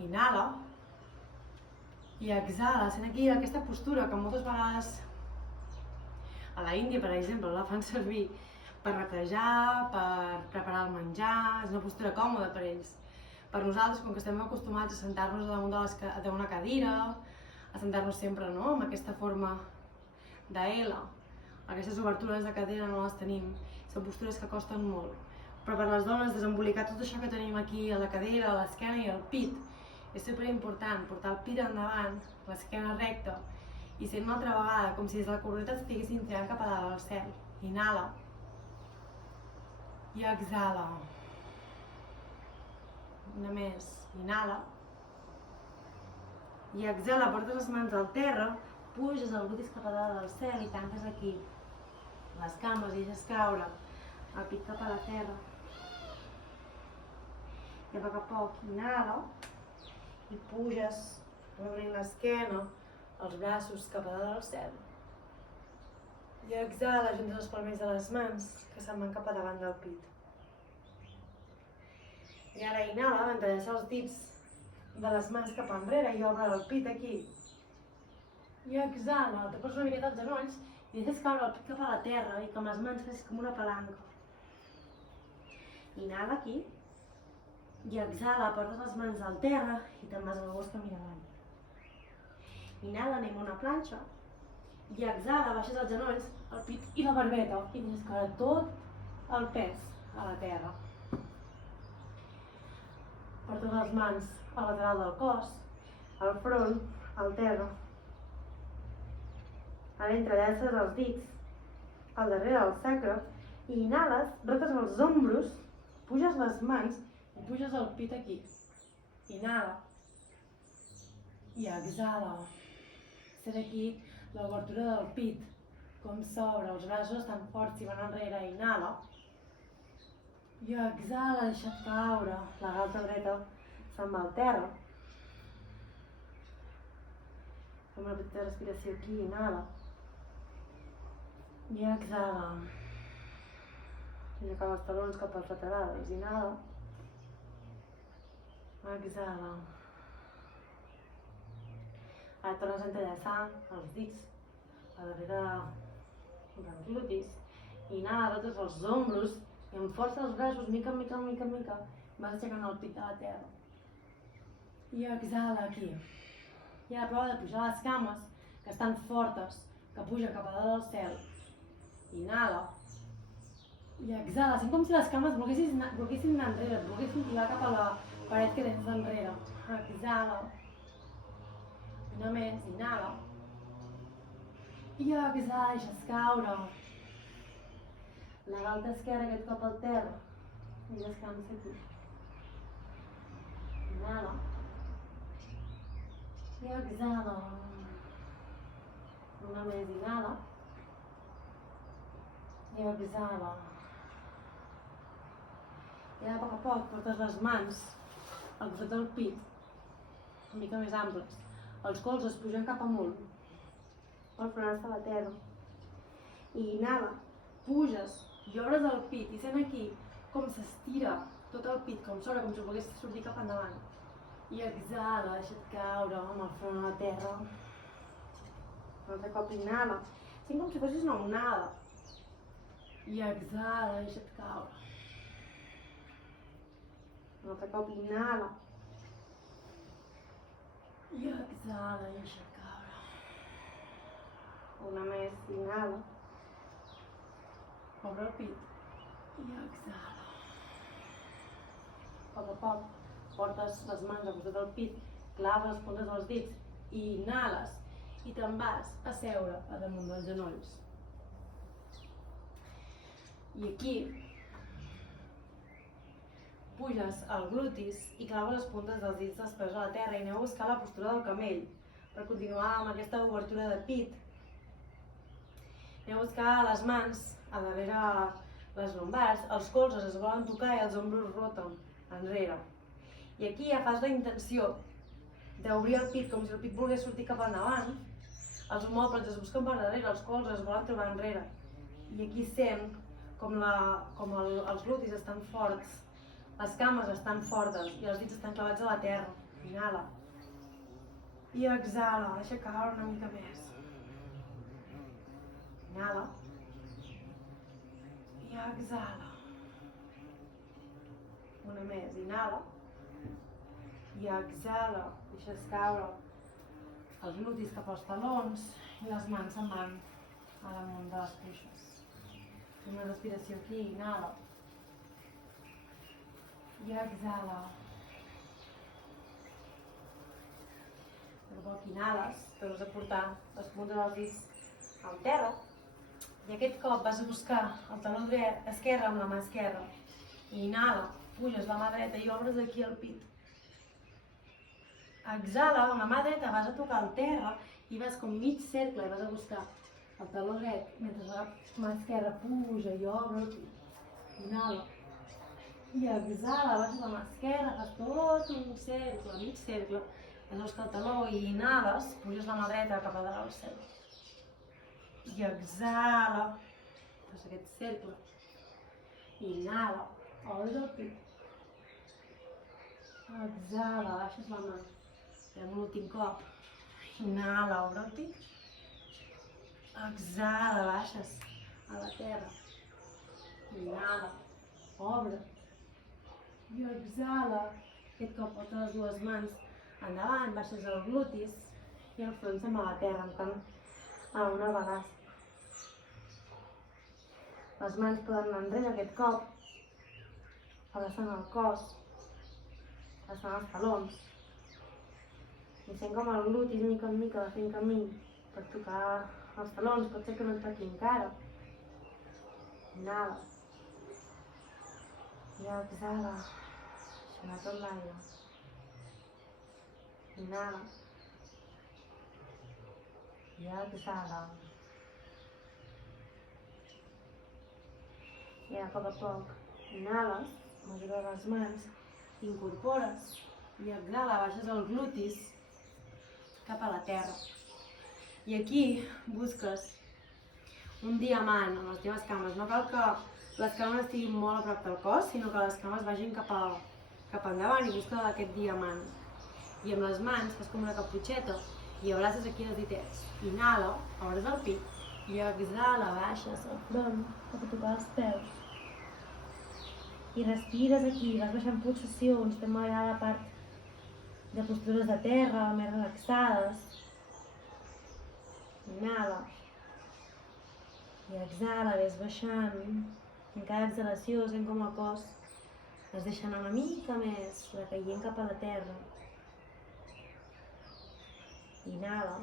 Inhala. I exhala, sent aquí aquesta postura que moltes vegades a la Índia, per exemple, la fan servir per raquejar, per preparar el menjar, és una postura còmoda per ells. Per nosaltres, com que estem acostumats a sentar-nos damunt d'una cadira, a sentar-nos sempre amb aquesta forma de L, aquestes obertures de cadira no les tenim, són postures que costen molt. Però per les dones, desembolicar tot això que tenim aquí a la cadera, a l'esquena i al pit, és superimportant, portar el pit endavant, l'esquena recta i sent una altra vegada com si des de la corneta estiguessin tirant cap a dalt al cel. Inhala i exhala. Una més, inhala i exhala, portes les mans al terra, puges el glutis cap a dalt del cel i tanques aquí les cames i deixes caure el pit cap a la terra. I a poc a poc inhala i puges, obrint l'esquena, els braços cap a dalt del cel. I exhala, juntes els palmells de les mans, que se'n van cap a davant del pit. I ara inhala, entrellaça els dits de les mans cap enrere i obre el pit aquí. I exhala, te poses una miqueta als genolls i deixes caure el pit cap a la terra i que amb les mans facis com una palanca. Inhala aquí. I exhala, portes les mans al terra i te'n vas al gos que mira avall. Inhala, anem a una planxa. I exhala, baixes els genolls, el pit i la barbeta. I deixes caure tot el pes a la terra. Portes les mans al lateral del cos, al front, al terra. Ara entrellaces els dits al darrere del sacre i inhales, rotes els ombros, puges les mans i puges el pit aquí. Inhala. I exhala. Sent aquí l'obertura del pit, com s'obre, els braços estan forts i van enrere. Inhala. I exhala, deixa't caure. La galta dreta se'n va al terra. Fem una petita respiració aquí, inhala. I exhala. I acaba els talons cap als laterals. Inhala. Exhala. Ara tornes a entrellaçar els dits a darrere dels glutis. Inhala, rotes els ombros i amb força els braços, mica en mica, vas aixecant el pit de la terra. I exhala aquí. I ara prova de pujar les cames, que estan fortes, que pugen cap a dalt del cel. Inhala. I exhala, sent com si les cames volguessin anar enrere, et volguessin tirar cap a la paret que tens enrere. Exhala. Una més, inhala. I exhala, deixes caure. La galta esquerra aquest cop al terra. I descansa aquí. Inhala. I exhala. Una més, inhala. I exhala. I ara a poc portes les mans al costat del pit una mica més amples. Els colzes pugen cap amunt, per frenar-se a la terra. I inhala, puges i obres el pit i sent aquí com s'estira tot el pit, com s'obre, com si volgués sortir cap endavant. I exhala, deixa't caure amb el front a la terra. Un altre cop inhala, sent com si fossis una onada. I exhala, deixa't caure. Un altre cop inhala. I exhala, deixa't caure. Una més, inhala. Obre el pit i exhala. A poc a poc portes les mans al costat del pit, claves les puntes dels dits i inhales i te'n vas a seure a damunt dels genolls. I aquí puges al glutis i claves les puntes dels dits dels peus a la terra i aneu a buscar la postura del camell per continuar amb aquesta obertura de pit. Aneu a buscar les mans a darrere les lumbars, els colzes es volen tocar i els ombros roten enrere. I aquí ja fas la intenció d'obrir el pit com si el pit volgués sortir cap endavant, els omòplats es busquen per darrere, els colzes es volen trobar enrere. I aquí sent com els glutis estan forts, les cames estan fortes i els dits estan clavats a la terra. Inhala. I exhala, deixa caure una mica més. Inhala. I exhala. Una més, inhala. I exhala, deixes caure els glutis cap als talons i les mans se'n van a damunt de les cuixes. Fem una respiració aquí, inhala. I exhala. Per poc inhales, tornes a portar les puntes dels dits al terra i aquest cop vas a buscar el taló esquerre amb la mà esquerra. I inhala, puges la mà dreta i obres aquí el pit. Exhala, amb la mà dreta vas a tocar el terra i vas com mig cercle i vas a buscar el taló dret mentre la mà esquerra puja i obre el pit. Inhala. I exhala, baixes la mà esquerra, fas tot un cercle, mig cercle. Vas a buscar el taló i inhales, puges la mà dreta cap a dalt al cel. I exhala, fas aquest cercle. Inhala, obres el pit. Exhala, baixes la mà. Fem un últim cop. Inhala, obre el pit. Exhala, baixes a la terra. Inhala, obre. I exhala. Aquest cop portes les dues mans endavant, baixes els glutis i el front se'n va a la terra, entrant a una bagassa. Les mans poden anar enrere aquest cop, abraçant el cos, abraçant els talons. I sent com el glutis mica en mica va fent camí per tocar els talons, pot ser que no et toqui encara. Inhala. I exhala, deixant tot l'aire. Inhala. I exhala. I a poc, inhales, amb l'ajuda de les mans, t'incorpores i exhala, baixes els glutis cap a la terra. I aquí busques un diamant amb les teves cames. No cal que les cames estiguin molt a prop del cos, sinó que les cames vagin cap endavant i busca aquest diamant. I amb les mans fas com una caputxeta i abraces aquí els ditets. Inhala, obres el pit i exhala, baixes el front cap a tocar els peus. I respires aquí, vas baixant pulsacions, fent malgrar la part de postures de terra, més relaxades. Inhala. I exhala, ves baixant. En cada exhalació sent com el cos es deixa anar una mica més, recaient cap a la terra. Inhala.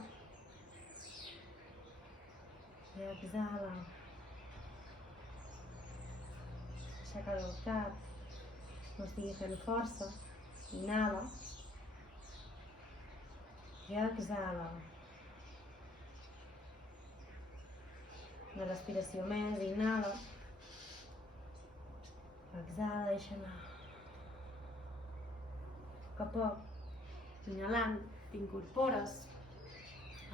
I exhala. Aixeca el cap, no estigui fent força. Inhala. I exhala. Una respiració més, inhala. Exhala, deixa anar. A poc Inhalant, t'incorpores,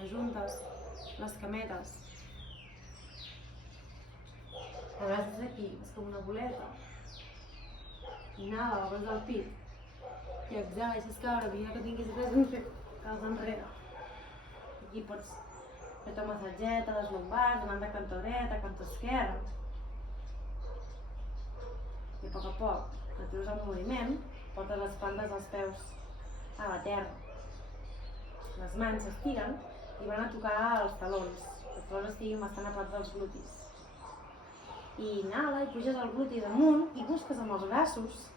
ajuntes les cametes. A vegades des d'aquí és com una boleta. Inhala, obres el pit i exhala, deixes caure, vigila que tinguis res enrere. Aquí pots fer-te massatget a les lumbars, anant de cantó dret a cantó esquerre. I a poc, que treus el moviment, portes les plantes dels peus a la terra. Les mans s'estiren i van a tocar els talons. Els talons estiguin bastant a prop dels glutis. I inhala i puges el glutis amunt i busques amb els braços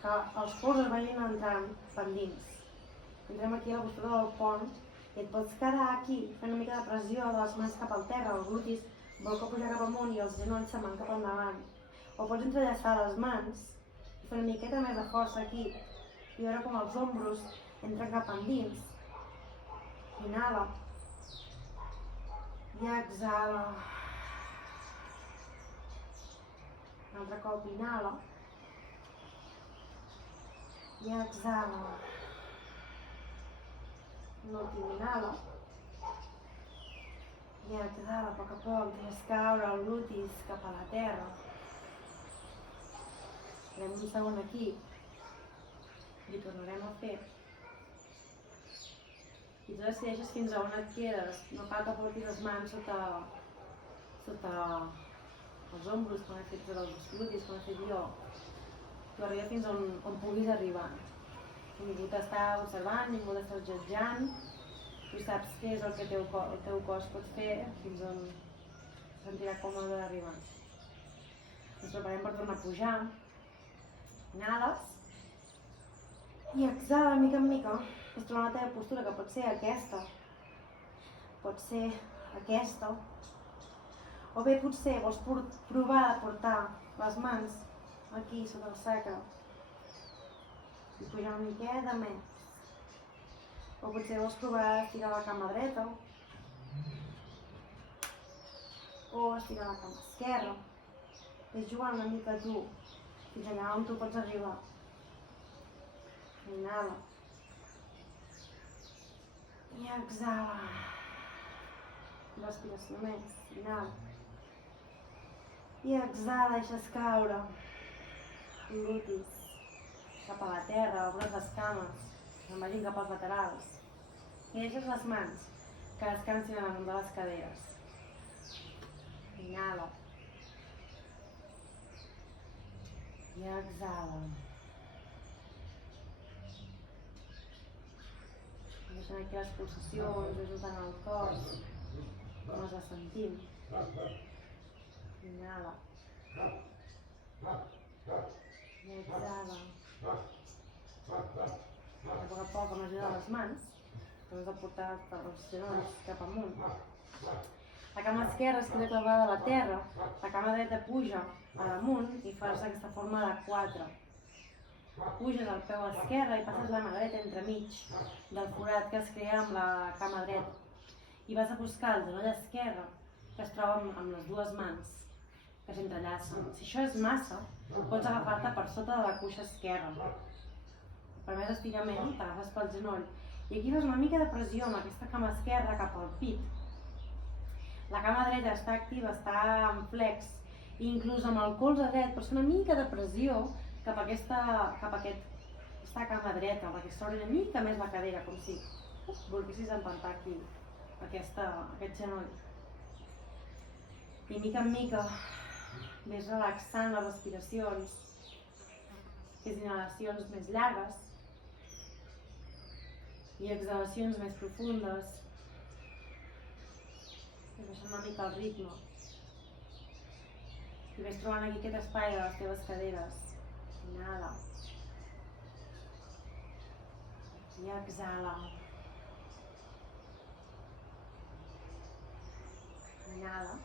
que els colzes vagin entrant pendents. Entrem aquí a la postura del pont i et pots quedar aquí fent una mica de pressió de les mans cap al terra, els glutis vol que pujar cap amunt i els genolls se'n van cap endavant. O pots entrellaçar les mans i fer una miqueta més de força aquí i veure com els ombros entren cap endins. Inhala i exhala. Un altre cop inhala i exhala. L'últim inhala i exhala a poc, deixes caure el glutis cap a la terra. Farem un segon aquí i tornarem a fer. I tu decideixes fins a on et quedes. No cal que portis les mans sota els ombros, com he fet sota els glutis, com he fet jo. Tu arriba fins on puguis arribar. Ningú t'està observant, ningú t'està jutjant. Tu saps què és el que el teu cos pot fer, fins on es sentirà còmode d'arribar. Ens preparem per tornar a pujar. Inhales i exhala mica en mica. És trobar la teva postura, que pot ser aquesta, pot ser aquesta, o bé potser vols provar de portar les mans aquí sota el sacre i pujar una miqueta més, o potser vols provar d'estirar la cama dreta o estirar la cama esquerra. És jugar una mica tu fins allà on tu pots arribar. Inhala i exhala. Respiració més. Inhala i exhala, deixes caure glutis cap a la terra, obres les cames, se'n vagin cap als laterals i deixes les mans que descansin a damunt de les caderes. Inhala i exhala. Deixem aquí les pulsacions, ajudant el cos, com es va sentint. Inhala i exhala. A poc, amb l'ajuda de les mans, hem de portar els genolls cap amunt. La cama esquerra es queda clavada a la terra, la cama dreta puja a damunt i fas aquesta forma de 4. Puges el peu esquerre i passes la mà dreta entremig del forat que es crea amb la cama dreta i vas a buscar el genoll esquerre que es troba amb les dues mans que s'entrellacen. Si això és massa, pots agafar-te per sota de la cuixa esquerra. Per més estirament, t'agafes pel genoll i aquí fas una mica de pressió amb aquesta cama esquerra cap al pit. La cama dreta està activa, està en flex i inclús amb el colze dret pots fer una mica de pressió cap a aquesta cama dreta, perquè s'obre una mica més la cadera, com si volguessis empantar aquí aquest genoll. I mica en mica ves relaxant les respiracions, fes inhalacions més llargues i exhalacions més profundes. I baixant una mica el ritme. I ves trobant aquí aquest espai a les teves caderes. Inhala i exhala. Inhala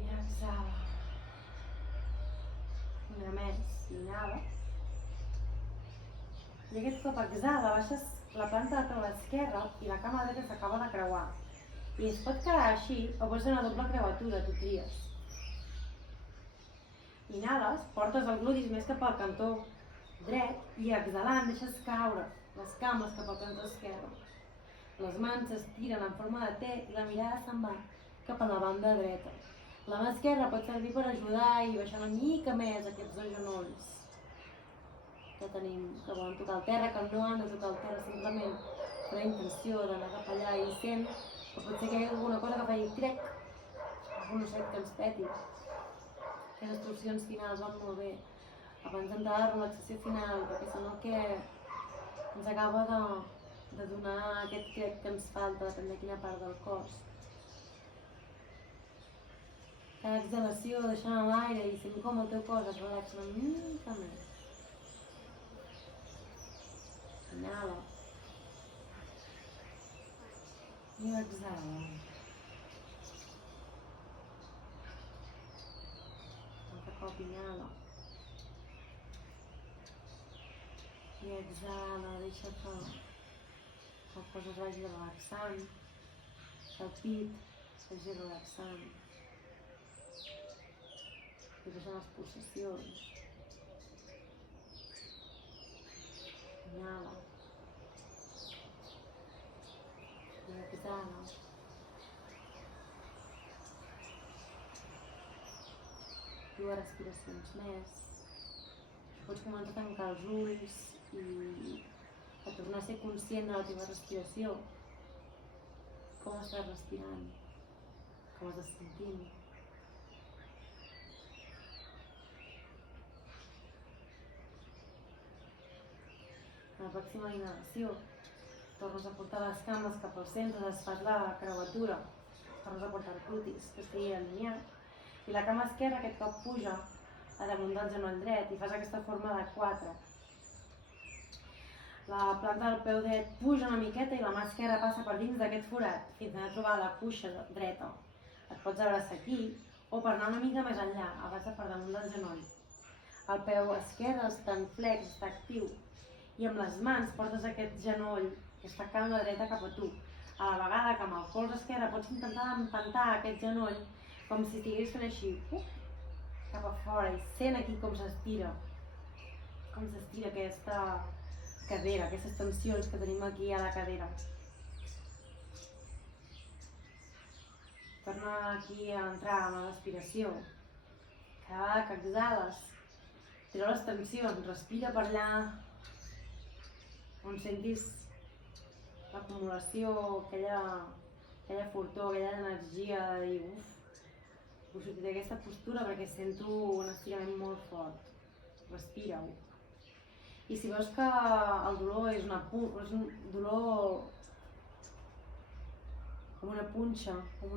i exhala. Una més, inhala. I aquest cop exhala, baixes la planta de peu esquerra i la cama dreta s'acaba de creuar. I es pot quedar així o pots fer una doble creuatura, tu tries. Inhales, portes el glutis més cap al cantó dret i exhalant deixes caure les cames cap al cantó esquerre. Les mans s'estiren en forma de T i la mirada se'n va cap a la banda dreta. La mà esquerra pot servir per ajudar i baixar una mica més aquests dos genolls que tenim, que volen tocar el terra, que no han de tocar el terra, simplement per la intenció d'anar cap allà i sent que potser que hi ha alguna cosa que faci crec, algun osset que ens peti. Aquestes torsions finals van molt bé, abans d'entrar a la relaxació final, perquè són el que ens acaba de donar aquest crec que ens falta, depèn de quina part del cos. Cada exhalació deixant a l'aire i sent com el teu cos es relaxa una mica més. Inhala. I exhala. Un altre cop inhala. I exhala, deixa que el cos es vagi relaxant, que el pit es vagi relaxant. I deixant les pulsacions. Inhala. I exhala. Dues respiracions més. Pots començar a tancar els ulls i a tornar a ser conscient de la teva respiració. Com estàs respirant? Com estàs sentint? A la pròxima inhalació, tornes a portar les cames cap al centre, desfas la creuatura, tornes a portar el glutis, que estigui alineat, i la cama esquerra aquest cop puja a damunt del genoll dret i fas aquesta forma de 4. La planta del peu dret puja una miqueta i la mà esquerra passa per dins d'aquest forat fins a trobar la cuixa dreta. Et pots abraçar aquí o per anar una mica més enllà, abraça per damunt del genoll. El peu esquerre està en flex, està actiu, i amb les mans portes aquest genoll, aquesta cama dreta cap a tu. A la vegada que amb el colze esquerre pots intentar empentar aquest genoll com si estigués fent així, cap a fora, i sent aquí com s'estira aquesta cadera, aquestes tensions que tenim aquí a la cadera. Torna aquí a entrar amb la respiració. Cada vegada que exhales, treu les tensions, respira per allà on sentis l'acumulació, aquella fortor, aquella energia de dir vull sortir d'aquesta postura perquè sento un estirament molt fort. Respira-ho. I si veus que el dolor és un dolor com una punxa, com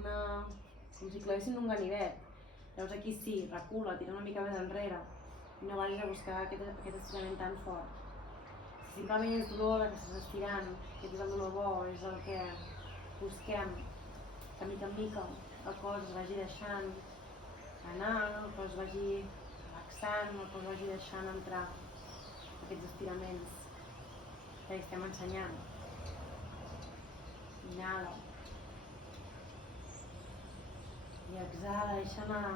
si clavessin un ganivet, llavors aquí sí, recula, tira una mica més enrere i no vagis a buscar aquest estirament tan fort. Si simplement és dolor que estàs estirant, aquest és el dolor bo, és el que busquem, que mica en mica el cos es vagi deixant anar, el cos vagi relaxant, el cos vagi deixant entrar aquests estiraments que estem ensenyant. Inhala. I exhala, deixa anar.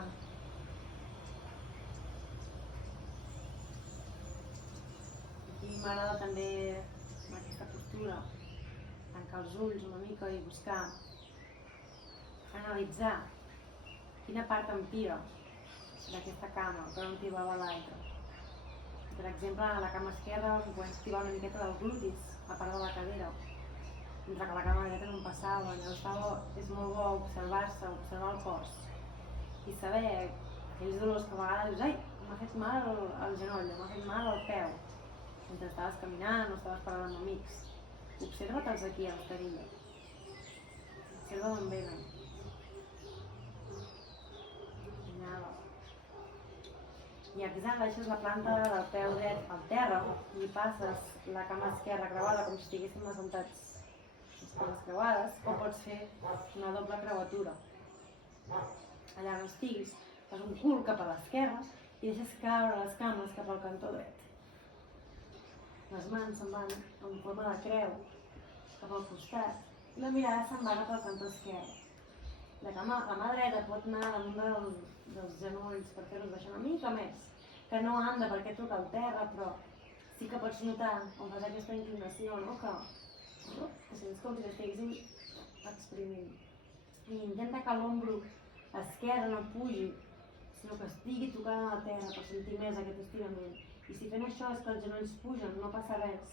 Aquí m'agrada també en aquesta postura tancar els ulls una mica i buscar analitzar quina part em tira d'aquesta cama, per on tibava l'altra. Per exemple, a la cama esquerra em podem estivar una miqueta del glutis, a part de la cadera, mentre que la cama dreta no em passava. Llavors és molt bo observar-se, observar el cos i saber aquells dolors que a vegades dius, ai, m'ha fet mal el genoll, m'ha fet mal el peu, mentre estaves caminant o estaves parlant amb amics. Observa-te'ls aquí a l'esterilla. Observa d'on venen. Inhala. I exhala, deixes la planta del peu dret al terra i passes la cama esquerra creuada com si estiguéssim assentats les cames creuades, o pots fer una doble creuatura. Allà on estiguis, fas un cul cap a l'esquerra i deixes caure les cames cap al cantó dret. Les mans se'n van en forma de creu cap al costat i la mirada se'n va cap al cantó esquerre. La mà dreta pot anar damunt dels genolls per fer-los baixar una mica més, que no han de perquè toca el terra, però sí que pots notar on fas aquesta inclinació, no? Que sents com si t'estiguessin exprimint. I intenta que l'ombro esquerre no pugi, sinó que estigui tocant a la terra per sentir més aquest estirament. I si fent això és que els genolls pugen, no passa res.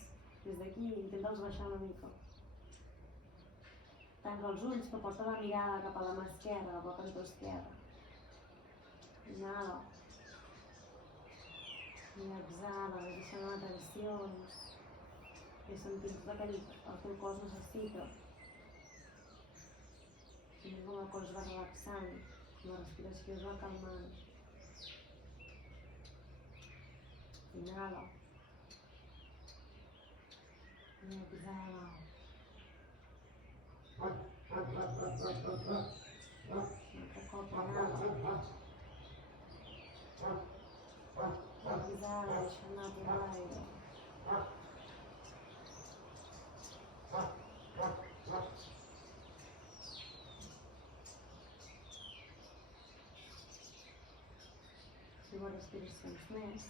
Des d'aquí intenta'ls baixar una mica. Tanca els ulls, però porta la mirada cap a la mà esquerra, cap al cantó esquerre. Inhala. I exhala, deixant les tensions. I sentint tot aquell que el teu cos necessita. I com el cos va relaxant, la respiració es va calmant. Inhala. I exhala. Un altre cop, inhala. Exhala, deixa anar tot l'aire. Dues respiracions més.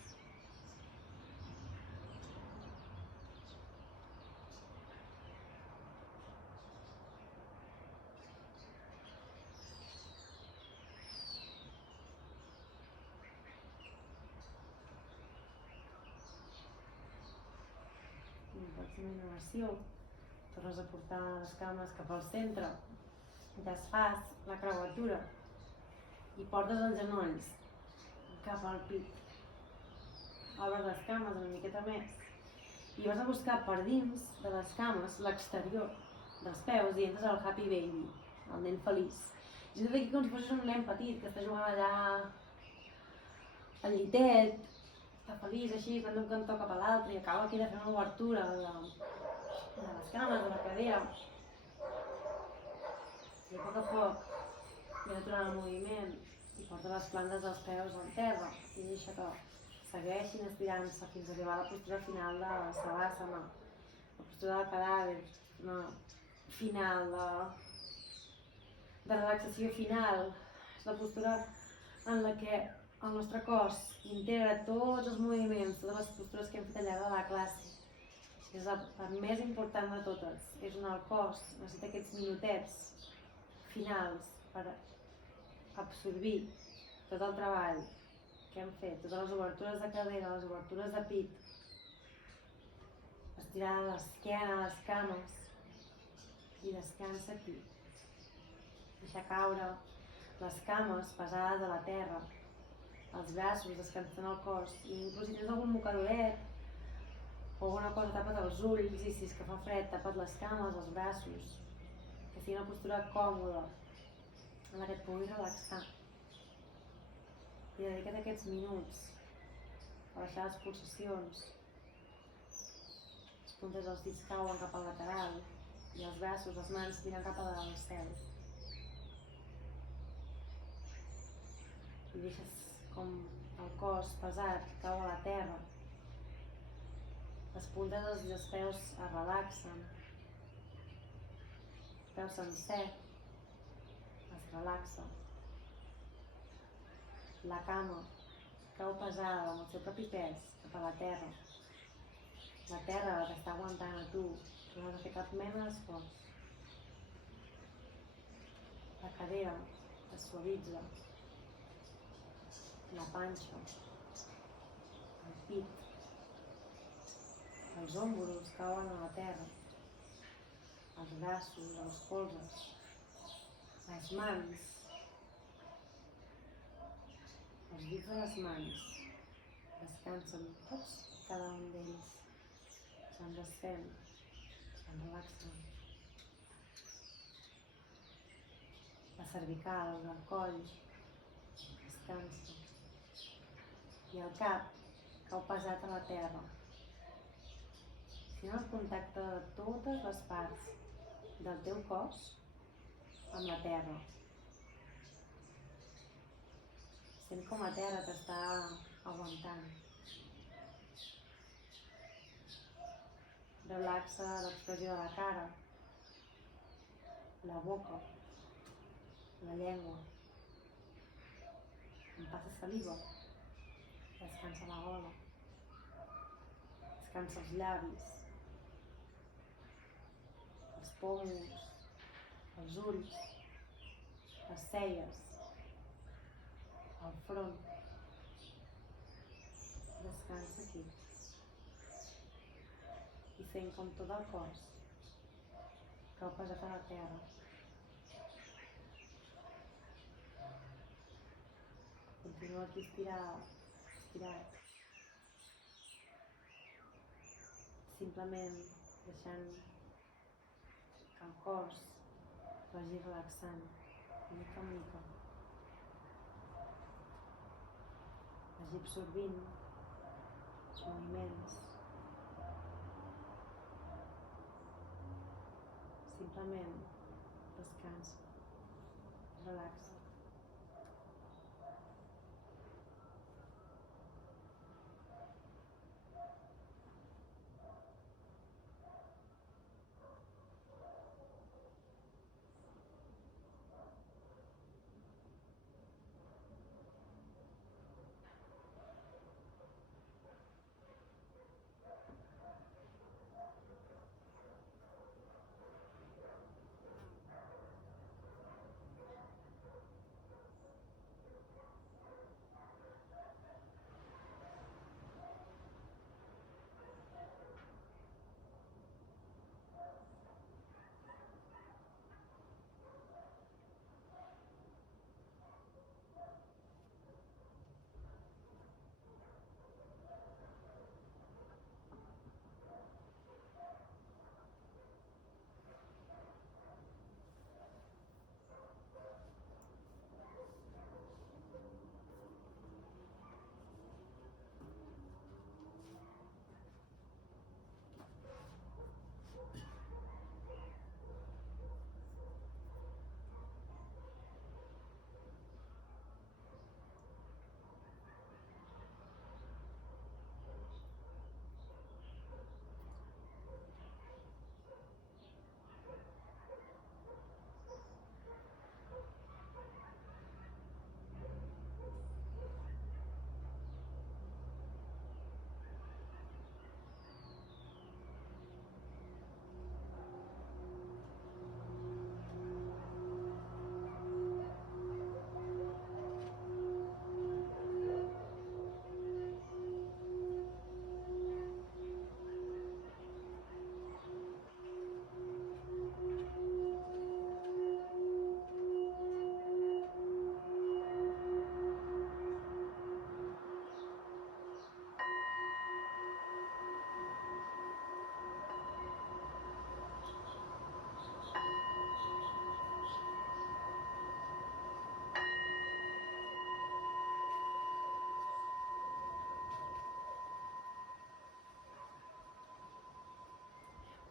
Pròxima inhalació, tornes a portar les cames cap al centre, desfas la creuatura i portes els genolls cap al pit. Obres les cames una miqueta més i vas a buscar per dins de les cames l'exterior dels peus i entres al happy baby, el nen feliç. I tot aquí com si fossis un nen petit que està jugant allà al llitet, està feliç així, van d'un cantó cap a l'altre i acaba aquí de fer una obertura de les cames, de la cadera. I a poc ve aturant el moviment i porta les plantes dels peus al terra i deixa que segueixin estirant-se fins a arribar a la postura final de Savasana, la postura del cadàver, una final de relaxació final. És la postura en la que el nostre cos integra tots els moviments, totes les postures que hem fet al llarg de la classe. És la més important de totes. És on el cos necessita aquests minutets finals per absorbir tot el treball que hem fet, totes les obertures de cadera, les obertures de pit, estirar l'esquena, les cames i descansa aquí. Deixa caure les cames pesades a la terra, els braços descansant el cos i inclús si tens algun mocadoret o alguna cosa tapa't els ulls i si és que fa fred tapa't les cames, els braços, que sigui una postura còmoda en la que et puguis relaxar. I dedica't aquests minuts a baixar les pulsacions. Les puntes dels dits cauen cap al lateral i els braços, les mans miren cap a dalt al cel. I deixes com el cos pesat cau a la terra. Les puntes dels peus es relaxen. El peu sencer es relaxa. La cama cau pesada amb el seu propi pes cap a la terra. La terra t'està aguantant a tu, no has de fer cap mena d'esforç. La cadera es suavitza. La panxa, el pit, els ombros cauen a la terra, els braços, els colzes, les mans, els dits de les mans descansen tots, cada un d'ells, se'n desfem, se'n relaxen. La cervical, el coll, descansa. I el cap cau pesat a la terra. Sent el contacte de totes les parts del teu cos amb la terra. Sent com la terra t'està aguantant. Relaxa l'expressió de la cara, la boca, la llengua. Em passa saliva. Descansa la gola. Descansa els llavis, els pòmuls, els ulls, les celles, el front. Descansa aquí. I sent com tot el cos cau pesat a la terra. Continua aquí estirat. Simplement deixant que el cos vagi relaxant mica en mica. Vagi absorbint els moviments. Simplement descansa, relaxa.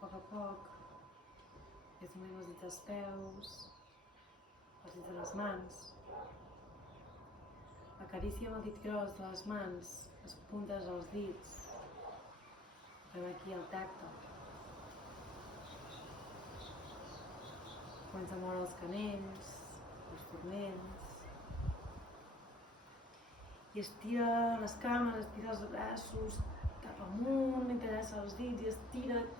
A poc a poc, ves movent els dits dels peus, els dits de les mans. Acarícia amb el dit gros de les mans, les puntes dels dits. Fem aquí el tacte. Comença a moure els canells, els turmells. I estira les cames, estira els braços cap amunt, interessa els dits i estira't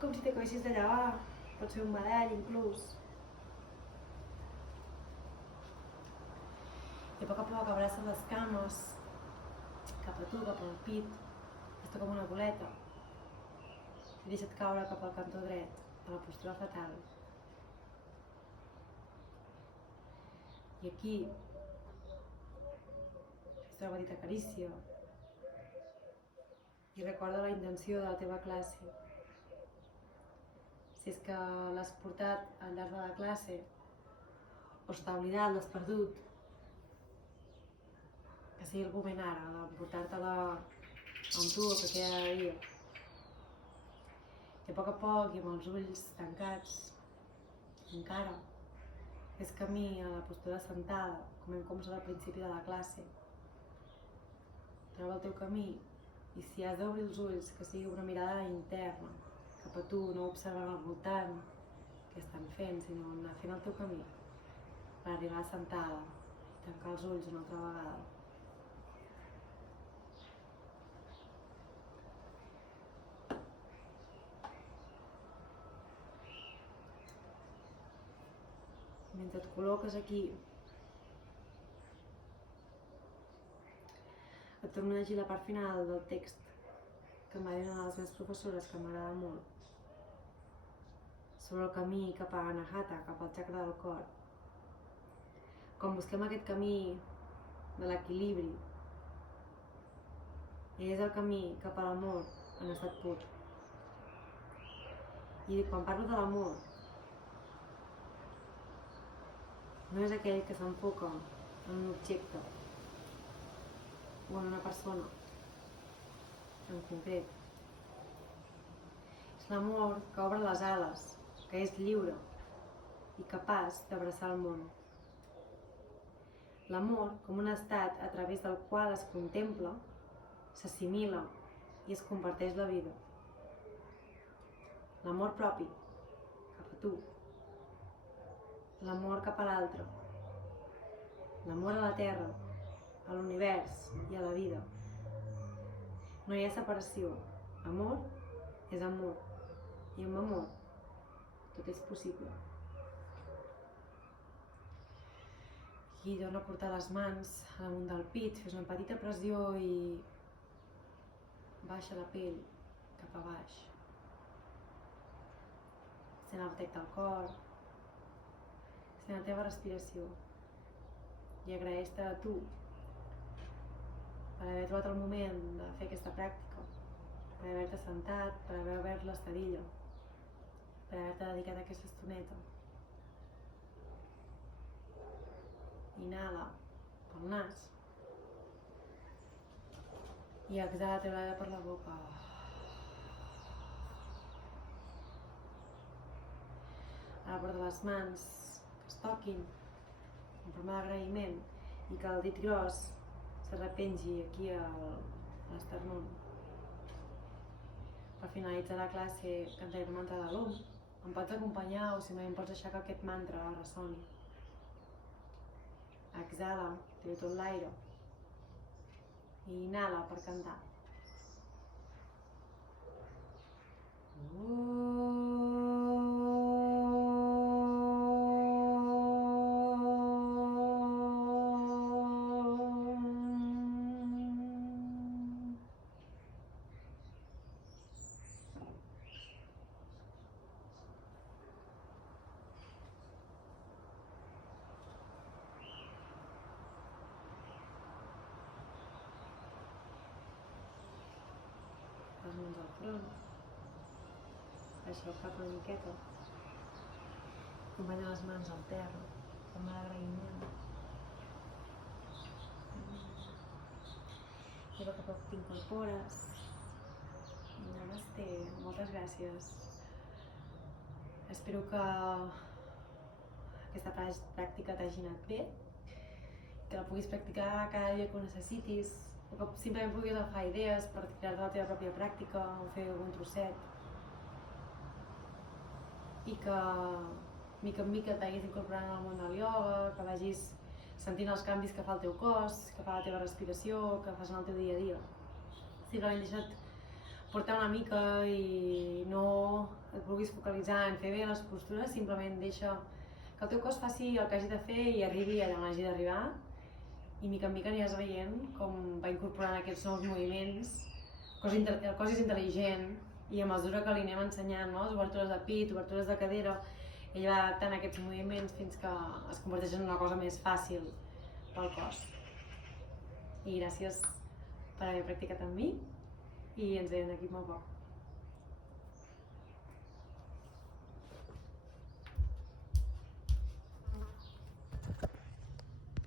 com si t'acabessis de llevar. Pot ser un badall inclús. I a poc abraça les cames cap a tu, cap al pit. Està com una boleta. I deixa't caure cap al cantó dret, a la postura fetal. I aquí, fes una petita carícia. I recorda la intenció de la teva classe. Si és que l'has portat al llarg de la classe, o s'ha oblidat, l'has perdut, que sigui el moment ara de portar-te-la amb tu el que queda de dia. I a poc i amb els ulls tancats, encara, fes camí a la postura sentada, com hem començat al principi de la classe. Troba el teu camí i si has d'obrir els ulls, que sigui una mirada interna, cap a tu, no observant al voltant què estan fent, sinó anar fent el teu camí per arribar a sentada i tancar els ulls una altra vegada. mentre et col·loques aquí, et torno a llegir la part final del text que em va dir una de les meves professores, que m'agrada molt, sobre el camí cap a Anahata, cap al chakra del cor. Quan busquem aquest camí de l'equilibri, és el camí cap a l'amor en estat pur. I quan parlo de l'amor, no és aquell que s'enfoca en un objecte o en una persona en concret. És l'amor que obre les ales, que és lliure i capaç d'abraçar el món. L'amor com un estat a través del qual es contempla, s'assimila i es comparteix la vida. L'amor propi, cap a tu. L'amor cap a l'altre. L'amor a la terra, a l'univers i a la vida. No hi ha separació. Amor és amor. I amb amor tot és possible. I torna a portar les mans damunt del pit, fes una petita pressió i baixa la pell cap a baix. Sent el tec del cor, sent la teva respiració i agraeix-te a tu per haver trobat el moment de fer aquesta pràctica, per haver-te sentat, per haver obert l'estadilla, per haver-te dedicat a aquesta estoneta. Inhala pel nas i exhala, treu l'aire per la boca. Ara porta les mans que es toquin en forma d'agraïment i que el dit gros s'arrepengi aquí a l'esternum. Per finalitzar la classe cantaré el mantra de l'Om. Em pots acompanyar o simplement pots deixar que aquest mantra ressoni. Exhala, treu tot l'aire i inhala per cantar. Les mans al front, baixa el cap una miqueta, acompanya les mans al terra, forma d'agraïment. I a poc a poc t'incorpores. Namasté, moltes gràcies. Espero que aquesta pràctica t'hagi anat bé, que la puguis practicar cada dia que ho necessitis, o que simplement puguis agafar idees per crear la teva pròpia pràctica o fer algun trosset. I que mica en mica t'hagis incorporant al món del ioga, que vagis sentint els canvis que fa el teu cos, que fa la teva respiració, que fas en el teu dia a dia. Simplement deixa't portar una mica i no et vulguis focalitzar en fer bé les postures, simplement deixa que el teu cos faci el que hagi de fer i arribi allà on hagi d'arribar. I mica en mica aniràs veient com va incorporant aquests nous moviments. El cos és intel·ligent i a mesura que li anem ensenyant les obertures de pit, obertures de cadera, ell va adaptant aquests moviments fins que es converteix en una cosa més fàcil pel cos. I gràcies per haver practicat amb mi i ens veiem d'aquí molt poc.